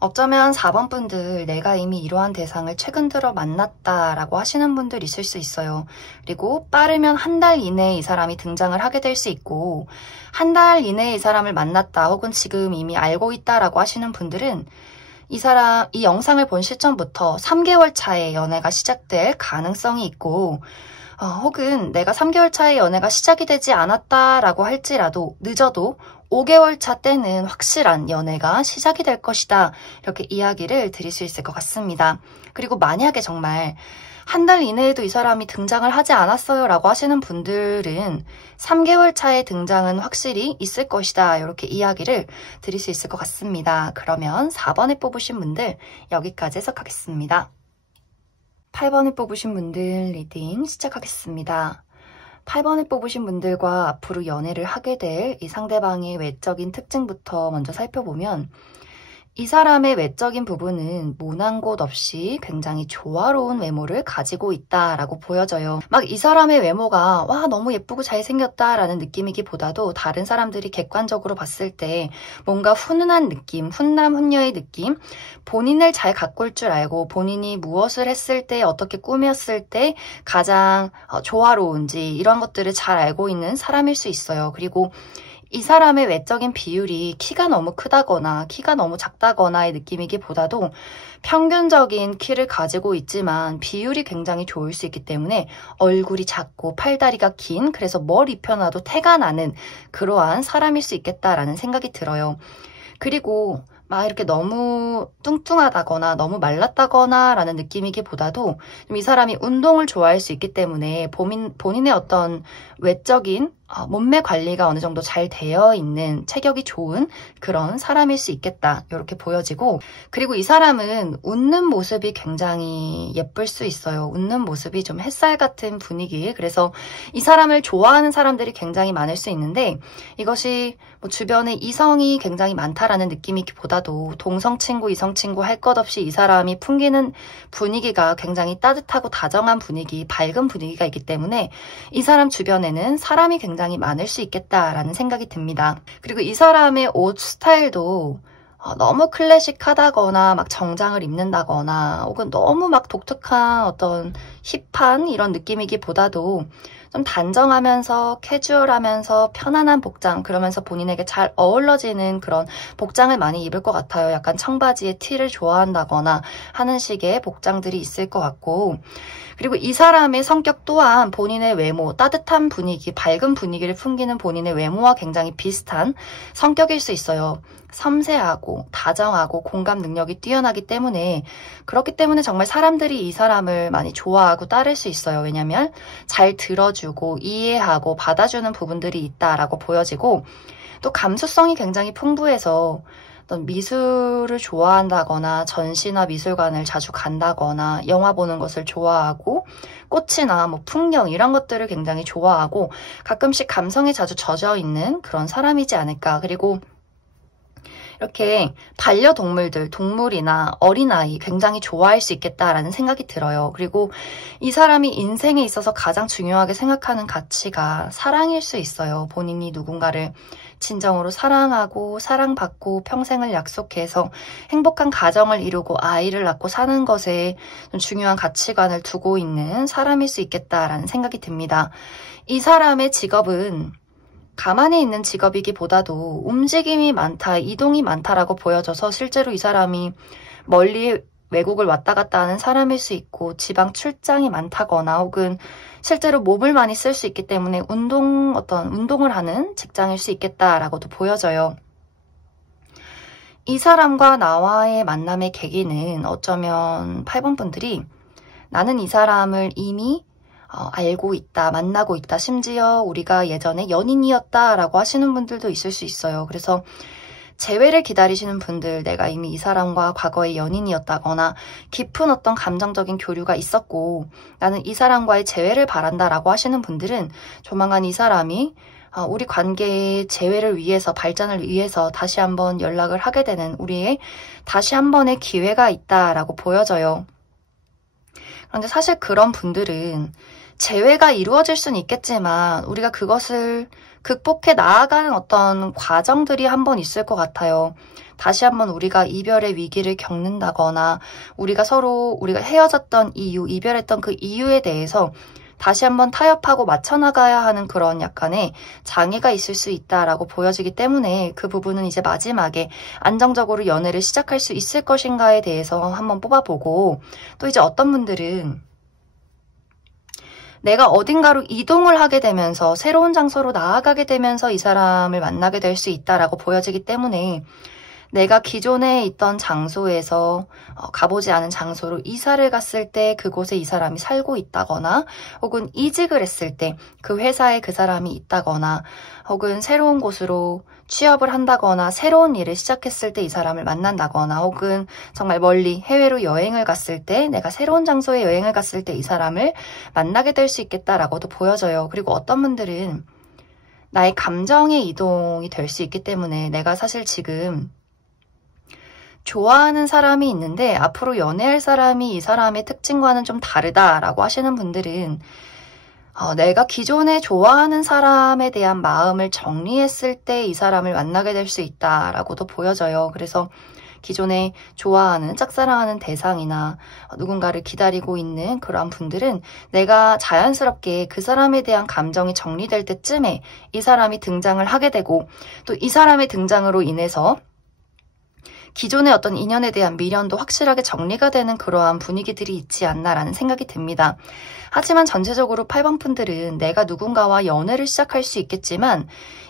어쩌면 4번 분들 내가 이미 이러한 대상을 최근 들어 만났다라고 하시는 분들 있을 수 있어요. 그리고 빠르면 한 달 이내에 이 사람이 등장을 하게 될 수 있고 한 달 이내에 이 사람을 만났다 혹은 지금 이미 알고 있다라고 하시는 분들은 이 영상을 본 시점부터 3개월 차에 연애가 시작될 가능성이 있고 혹은 내가 3개월 차에 연애가 시작이 되지 않았다라고 할지라도 늦어도 5개월 차 때는 확실한 연애가 시작이 될 것이다. 이렇게 이야기를 드릴 수 있을 것 같습니다. 그리고 만약에 정말 한 달 이내에도 이 사람이 등장을 하지 않았어요 라고 하시는 분들은 3개월 차에 등장은 확실히 있을 것이다. 이렇게 이야기를 드릴 수 있을 것 같습니다. 그러면 4번에 뽑으신 분들 여기까지 해석하겠습니다. 8번에 뽑으신 분들 리딩 시작하겠습니다. 8번에 뽑으신 분들과 앞으로 연애를 하게 될 이 상대방의 외적인 특징부터 먼저 살펴보면 이 사람의 외적인 부분은 모난 곳 없이 굉장히 조화로운 외모를 가지고 있다라고 보여져요. 막 이 사람의 외모가 와 너무 예쁘고 잘생겼다라는 느낌이기보다도 다른 사람들이 객관적으로 봤을 때 뭔가 훈훈한 느낌, 훈남 훈녀의 느낌, 본인을 잘 가꿀 줄 알고 본인이 무엇을 했을 때 어떻게 꾸몄을 때 가장 조화로운지 이런 것들을 잘 알고 있는 사람일 수 있어요. 그리고 이 사람의 외적인 비율이 키가 너무 크다거나 키가 너무 작다거나의 느낌이기보다도 평균적인 키를 가지고 있지만 비율이 굉장히 좋을 수 있기 때문에 얼굴이 작고 팔다리가 긴, 그래서 뭘 입혀놔도 태가 나는 그러한 사람일 수 있겠다라는 생각이 들어요. 그리고 막 이렇게 너무 뚱뚱하다거나 너무 말랐다거나 라는 느낌이기보다도 이 사람이 운동을 좋아할 수 있기 때문에 본인의 어떤 외적인 몸매 관리가 어느 정도 잘 되어 있는 체격이 좋은 그런 사람일 수 있겠다 이렇게 보여지고, 그리고 이 사람은 웃는 모습이 굉장히 예쁠 수 있어요. 웃는 모습이 좀 햇살 같은 분위기, 그래서 이 사람을 좋아하는 사람들이 굉장히 많을 수 있는데 이것이 뭐 주변에 이성이 굉장히 많다라는 느낌이기보다도 동성 친구, 이성 친구 할 것 없이 이 사람이 풍기는 분위기가 굉장히 따뜻하고 다정한 분위기, 밝은 분위기가 있기 때문에 이 사람 주변에는 사람이 굉장히 많을 수 있겠다라는 생각이 듭니다. 그리고 이 사람의 옷 스타일도 너무 클래식하다거나 막 정장을 입는다거나 혹은 너무 막 독특한 어떤 힙한 이런 느낌이기보다도 좀 단정하면서 캐주얼하면서 편안한 복장, 그러면서 본인에게 잘 어울러지는 그런 복장을 많이 입을 것 같아요. 약간 청바지에 티를 좋아한다거나 하는 식의 복장들이 있을 것 같고, 그리고 이 사람의 성격 또한 본인의 외모, 따뜻한 분위기, 밝은 분위기를 풍기는 본인의 외모와 굉장히 비슷한 성격일 수 있어요. 섬세하고 다정하고 공감 능력이 뛰어나기 때문에, 그렇기 때문에 정말 사람들이 이 사람을 많이 좋아하고 따를 수 있어요. 왜냐하면 잘 들어주고 이해하고 받아주는 부분들이 있다라고 보여지고, 또 감수성이 굉장히 풍부해서 어떤 미술을 좋아한다거나 전시나 미술관을 자주 간다거나 영화 보는 것을 좋아하고 꽃이나 뭐 풍경 이런 것들을 굉장히 좋아하고 가끔씩 감성에 자주 젖어 있는 그런 사람이지 않을까. 그리고 이렇게 반려동물들, 동물이나 어린아이 굉장히 좋아할 수 있겠다라는 생각이 들어요. 그리고 이 사람이 인생에 있어서 가장 중요하게 생각하는 가치가 사랑일 수 있어요. 본인이 누군가를 진정으로 사랑하고 사랑받고 평생을 약속해서 행복한 가정을 이루고 아이를 낳고 사는 것에 좀 중요한 가치관을 두고 있는 사람일 수 있겠다라는 생각이 듭니다. 이 사람의 직업은 가만히 있는 직업이기보다도 움직임이 많다, 이동이 많다라고 보여져서 실제로 이 사람이 멀리 외국을 왔다 갔다 하는 사람일 수 있고 지방 출장이 많다거나 혹은 실제로 몸을 많이 쓸 수 있기 때문에 운동을 하는 직장일 수 있겠다라고도 보여져요. 이 사람과 나와의 만남의 계기는 어쩌면 8번 분들이 나는 이 사람을 이미 알고 있다, 만나고 있다, 심지어 우리가 예전에 연인이었다라고 하시는 분들도 있을 수 있어요. 그래서 재회를 기다리시는 분들, 내가 이미 이 사람과 과거에 연인이었다거나 깊은 어떤 감정적인 교류가 있었고 나는 이 사람과의 재회를 바란다라고 하시는 분들은 조만간 이 사람이 우리 관계의 재회를 위해서, 발전을 위해서 다시 한번 연락을 하게 되는 우리의 다시 한 번의 기회가 있다라고 보여져요. 그런데 사실 그런 분들은 재회가 이루어질 수는 있겠지만 우리가 그것을 극복해 나아가는 어떤 과정들이 한번 있을 것 같아요. 다시 한번 우리가 이별의 위기를 겪는다거나 우리가 헤어졌던 이유, 이별했던 그 이유에 대해서 다시 한번 타협하고 맞춰나가야 하는 그런 약간의 장애가 있을 수 있다라고 보여지기 때문에 그 부분은 이제 마지막에 안정적으로 연애를 시작할 수 있을 것인가에 대해서 한번 뽑아보고, 또 이제 어떤 분들은 내가 어딘가로 이동을 하게 되면서 새로운 장소로 나아가게 되면서 이 사람을 만나게 될 수 있다라고 보여지기 때문에 내가 기존에 있던 장소에서 가보지 않은 장소로 이사를 갔을 때 그곳에 이 사람이 살고 있다거나 혹은 이직을 했을 때 그 회사에 그 사람이 있다거나 혹은 새로운 곳으로 취업을 한다거나 새로운 일을 시작했을 때 이 사람을 만난다거나 혹은 정말 멀리 해외로 여행을 갔을 때 내가 새로운 장소에 여행을 갔을 때 이 사람을 만나게 될 수 있겠다라고도 보여져요. 그리고 어떤 분들은 나의 감정의 이동이 될 수 있기 때문에 내가 사실 지금 좋아하는 사람이 있는데 앞으로 연애할 사람이 이 사람의 특징과는 좀 다르다라고 하시는 분들은 내가 기존에 좋아하는 사람에 대한 마음을 정리했을 때 이 사람을 만나게 될 수 있다라고도 보여져요. 그래서 기존에 좋아하는 짝사랑하는 대상이나 누군가를 기다리고 있는 그러한 분들은 내가 자연스럽게 그 사람에 대한 감정이 정리될 때쯤에 이 사람이 등장을 하게 되고 또 이 사람의 등장으로 인해서 기존의 어떤 인연에 대한 미련도 확실하게 정리가 되는 그러한 분위기들이 있지 않나라는 생각이 듭니다. 하지만 전체적으로 8번 분들은 내가 누군가와 연애를 시작할 수 있겠지만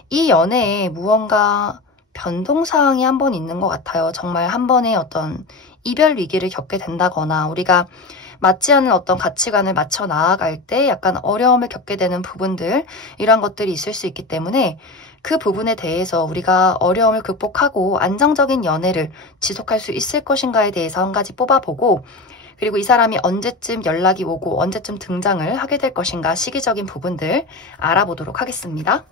이 연애에 무언가 변동사항이 한 번 있는 것 같아요. 정말 한 번의 어떤 이별 위기를 겪게 된다거나 우리가 맞지 않는 어떤 가치관을 맞춰 나아갈 때 약간 어려움을 겪게 되는 부분들 이런 것들이 있을 수 있기 때문에 그 부분에 대해서 우리가 어려움을 극복하고 안정적인 연애를 지속할 수 있을 것인가에 대해서 한 가지 뽑아보고 그리고 이 사람이 언제쯤 연락이 오고 언제쯤 등장을 하게 될 것인가 시기적인 부분들 알아보도록 하겠습니다.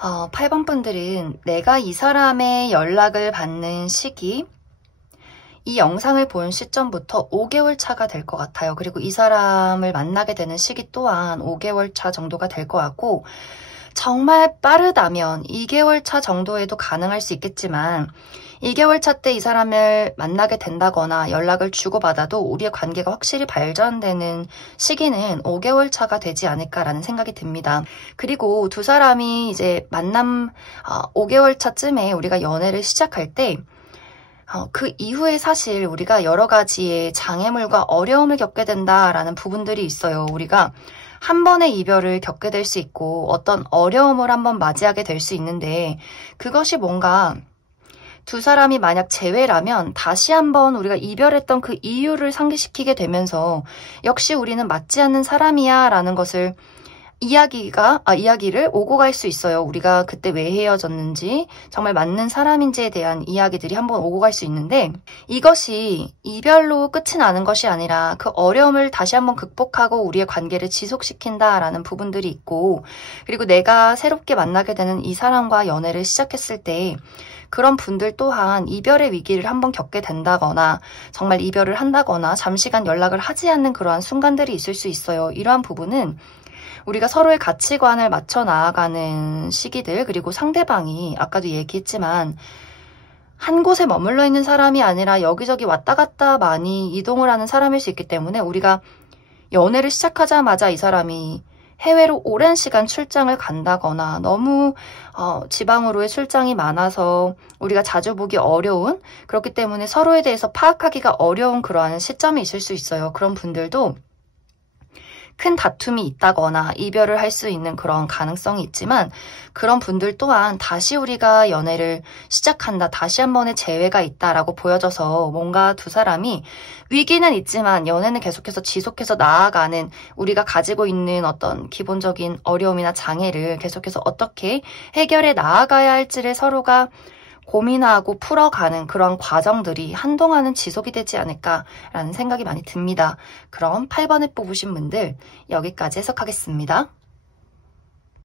어, 8번 분들은 내가 이 사람의 연락을 받는 시기, 이 영상을 본 시점부터 5개월 차가 될 것 같아요. 그리고 이 사람을 만나게 되는 시기 또한 5개월 차 정도가 될 것 같고 정말 빠르다면 2개월 차 정도에도 가능할 수 있겠지만 2개월 차 때 이 사람을 만나게 된다거나 연락을 주고받아도 우리의 관계가 확실히 발전되는 시기는 5개월 차가 되지 않을까라는 생각이 듭니다. 그리고 두 사람이 이제 만남 5개월 차쯤에 우리가 연애를 시작할 때 그 이후에 사실 우리가 여러 가지의 장애물과 어려움을 겪게 된다라는 부분들이 있어요. 우리가 한 번의 이별을 겪게 될 수 있고 어떤 어려움을 한번 맞이하게 될 수 있는데 그것이 뭔가 두 사람이 만약 재회라면 다시 한번 우리가 이별했던 그 이유를 상기시키게 되면서 역시 우리는 맞지 않는 사람이야 라는 것을 이야기를 오고 갈 수 있어요. 우리가 그때 왜 헤어졌는지 정말 맞는 사람인지에 대한 이야기들이 한번 오고 갈 수 있는데 이것이 이별로 끝이 나는 것이 아니라 그 어려움을 다시 한번 극복하고 우리의 관계를 지속시킨다라는 부분들이 있고 그리고 내가 새롭게 만나게 되는 이 사람과 연애를 시작했을 때 그런 분들 또한 이별의 위기를 한번 겪게 된다거나 정말 이별을 한다거나 잠시간 연락을 하지 않는 그러한 순간들이 있을 수 있어요. 이러한 부분은 우리가 서로의 가치관을 맞춰 나아가는 시기들 그리고 상대방이 아까도 얘기했지만 한 곳에 머물러 있는 사람이 아니라 여기저기 왔다 갔다 많이 이동을 하는 사람일 수 있기 때문에 우리가 연애를 시작하자마자 이 사람이 해외로 오랜 시간 출장을 간다거나 너무 지방으로의 출장이 많아서 우리가 자주 보기 어려운 그렇기 때문에 서로에 대해서 파악하기가 어려운 그러한 시점이 있을 수 있어요. 그런 분들도 큰 다툼이 있다거나 이별을 할 수 있는 그런 가능성이 있지만 그런 분들 또한 다시 우리가 연애를 시작한다, 다시 한 번의 재회가 있다라고 보여져서 뭔가 두 사람이 위기는 있지만 연애는 계속해서 지속해서 나아가는 우리가 가지고 있는 어떤 기본적인 어려움이나 장애를 계속해서 어떻게 해결해 나아가야 할지를 서로가 고민하고 풀어가는 그런 과정들이 한동안은 지속이 되지 않을까라는 생각이 많이 듭니다. 그럼 8번을 뽑으신 분들 여기까지 해석하겠습니다.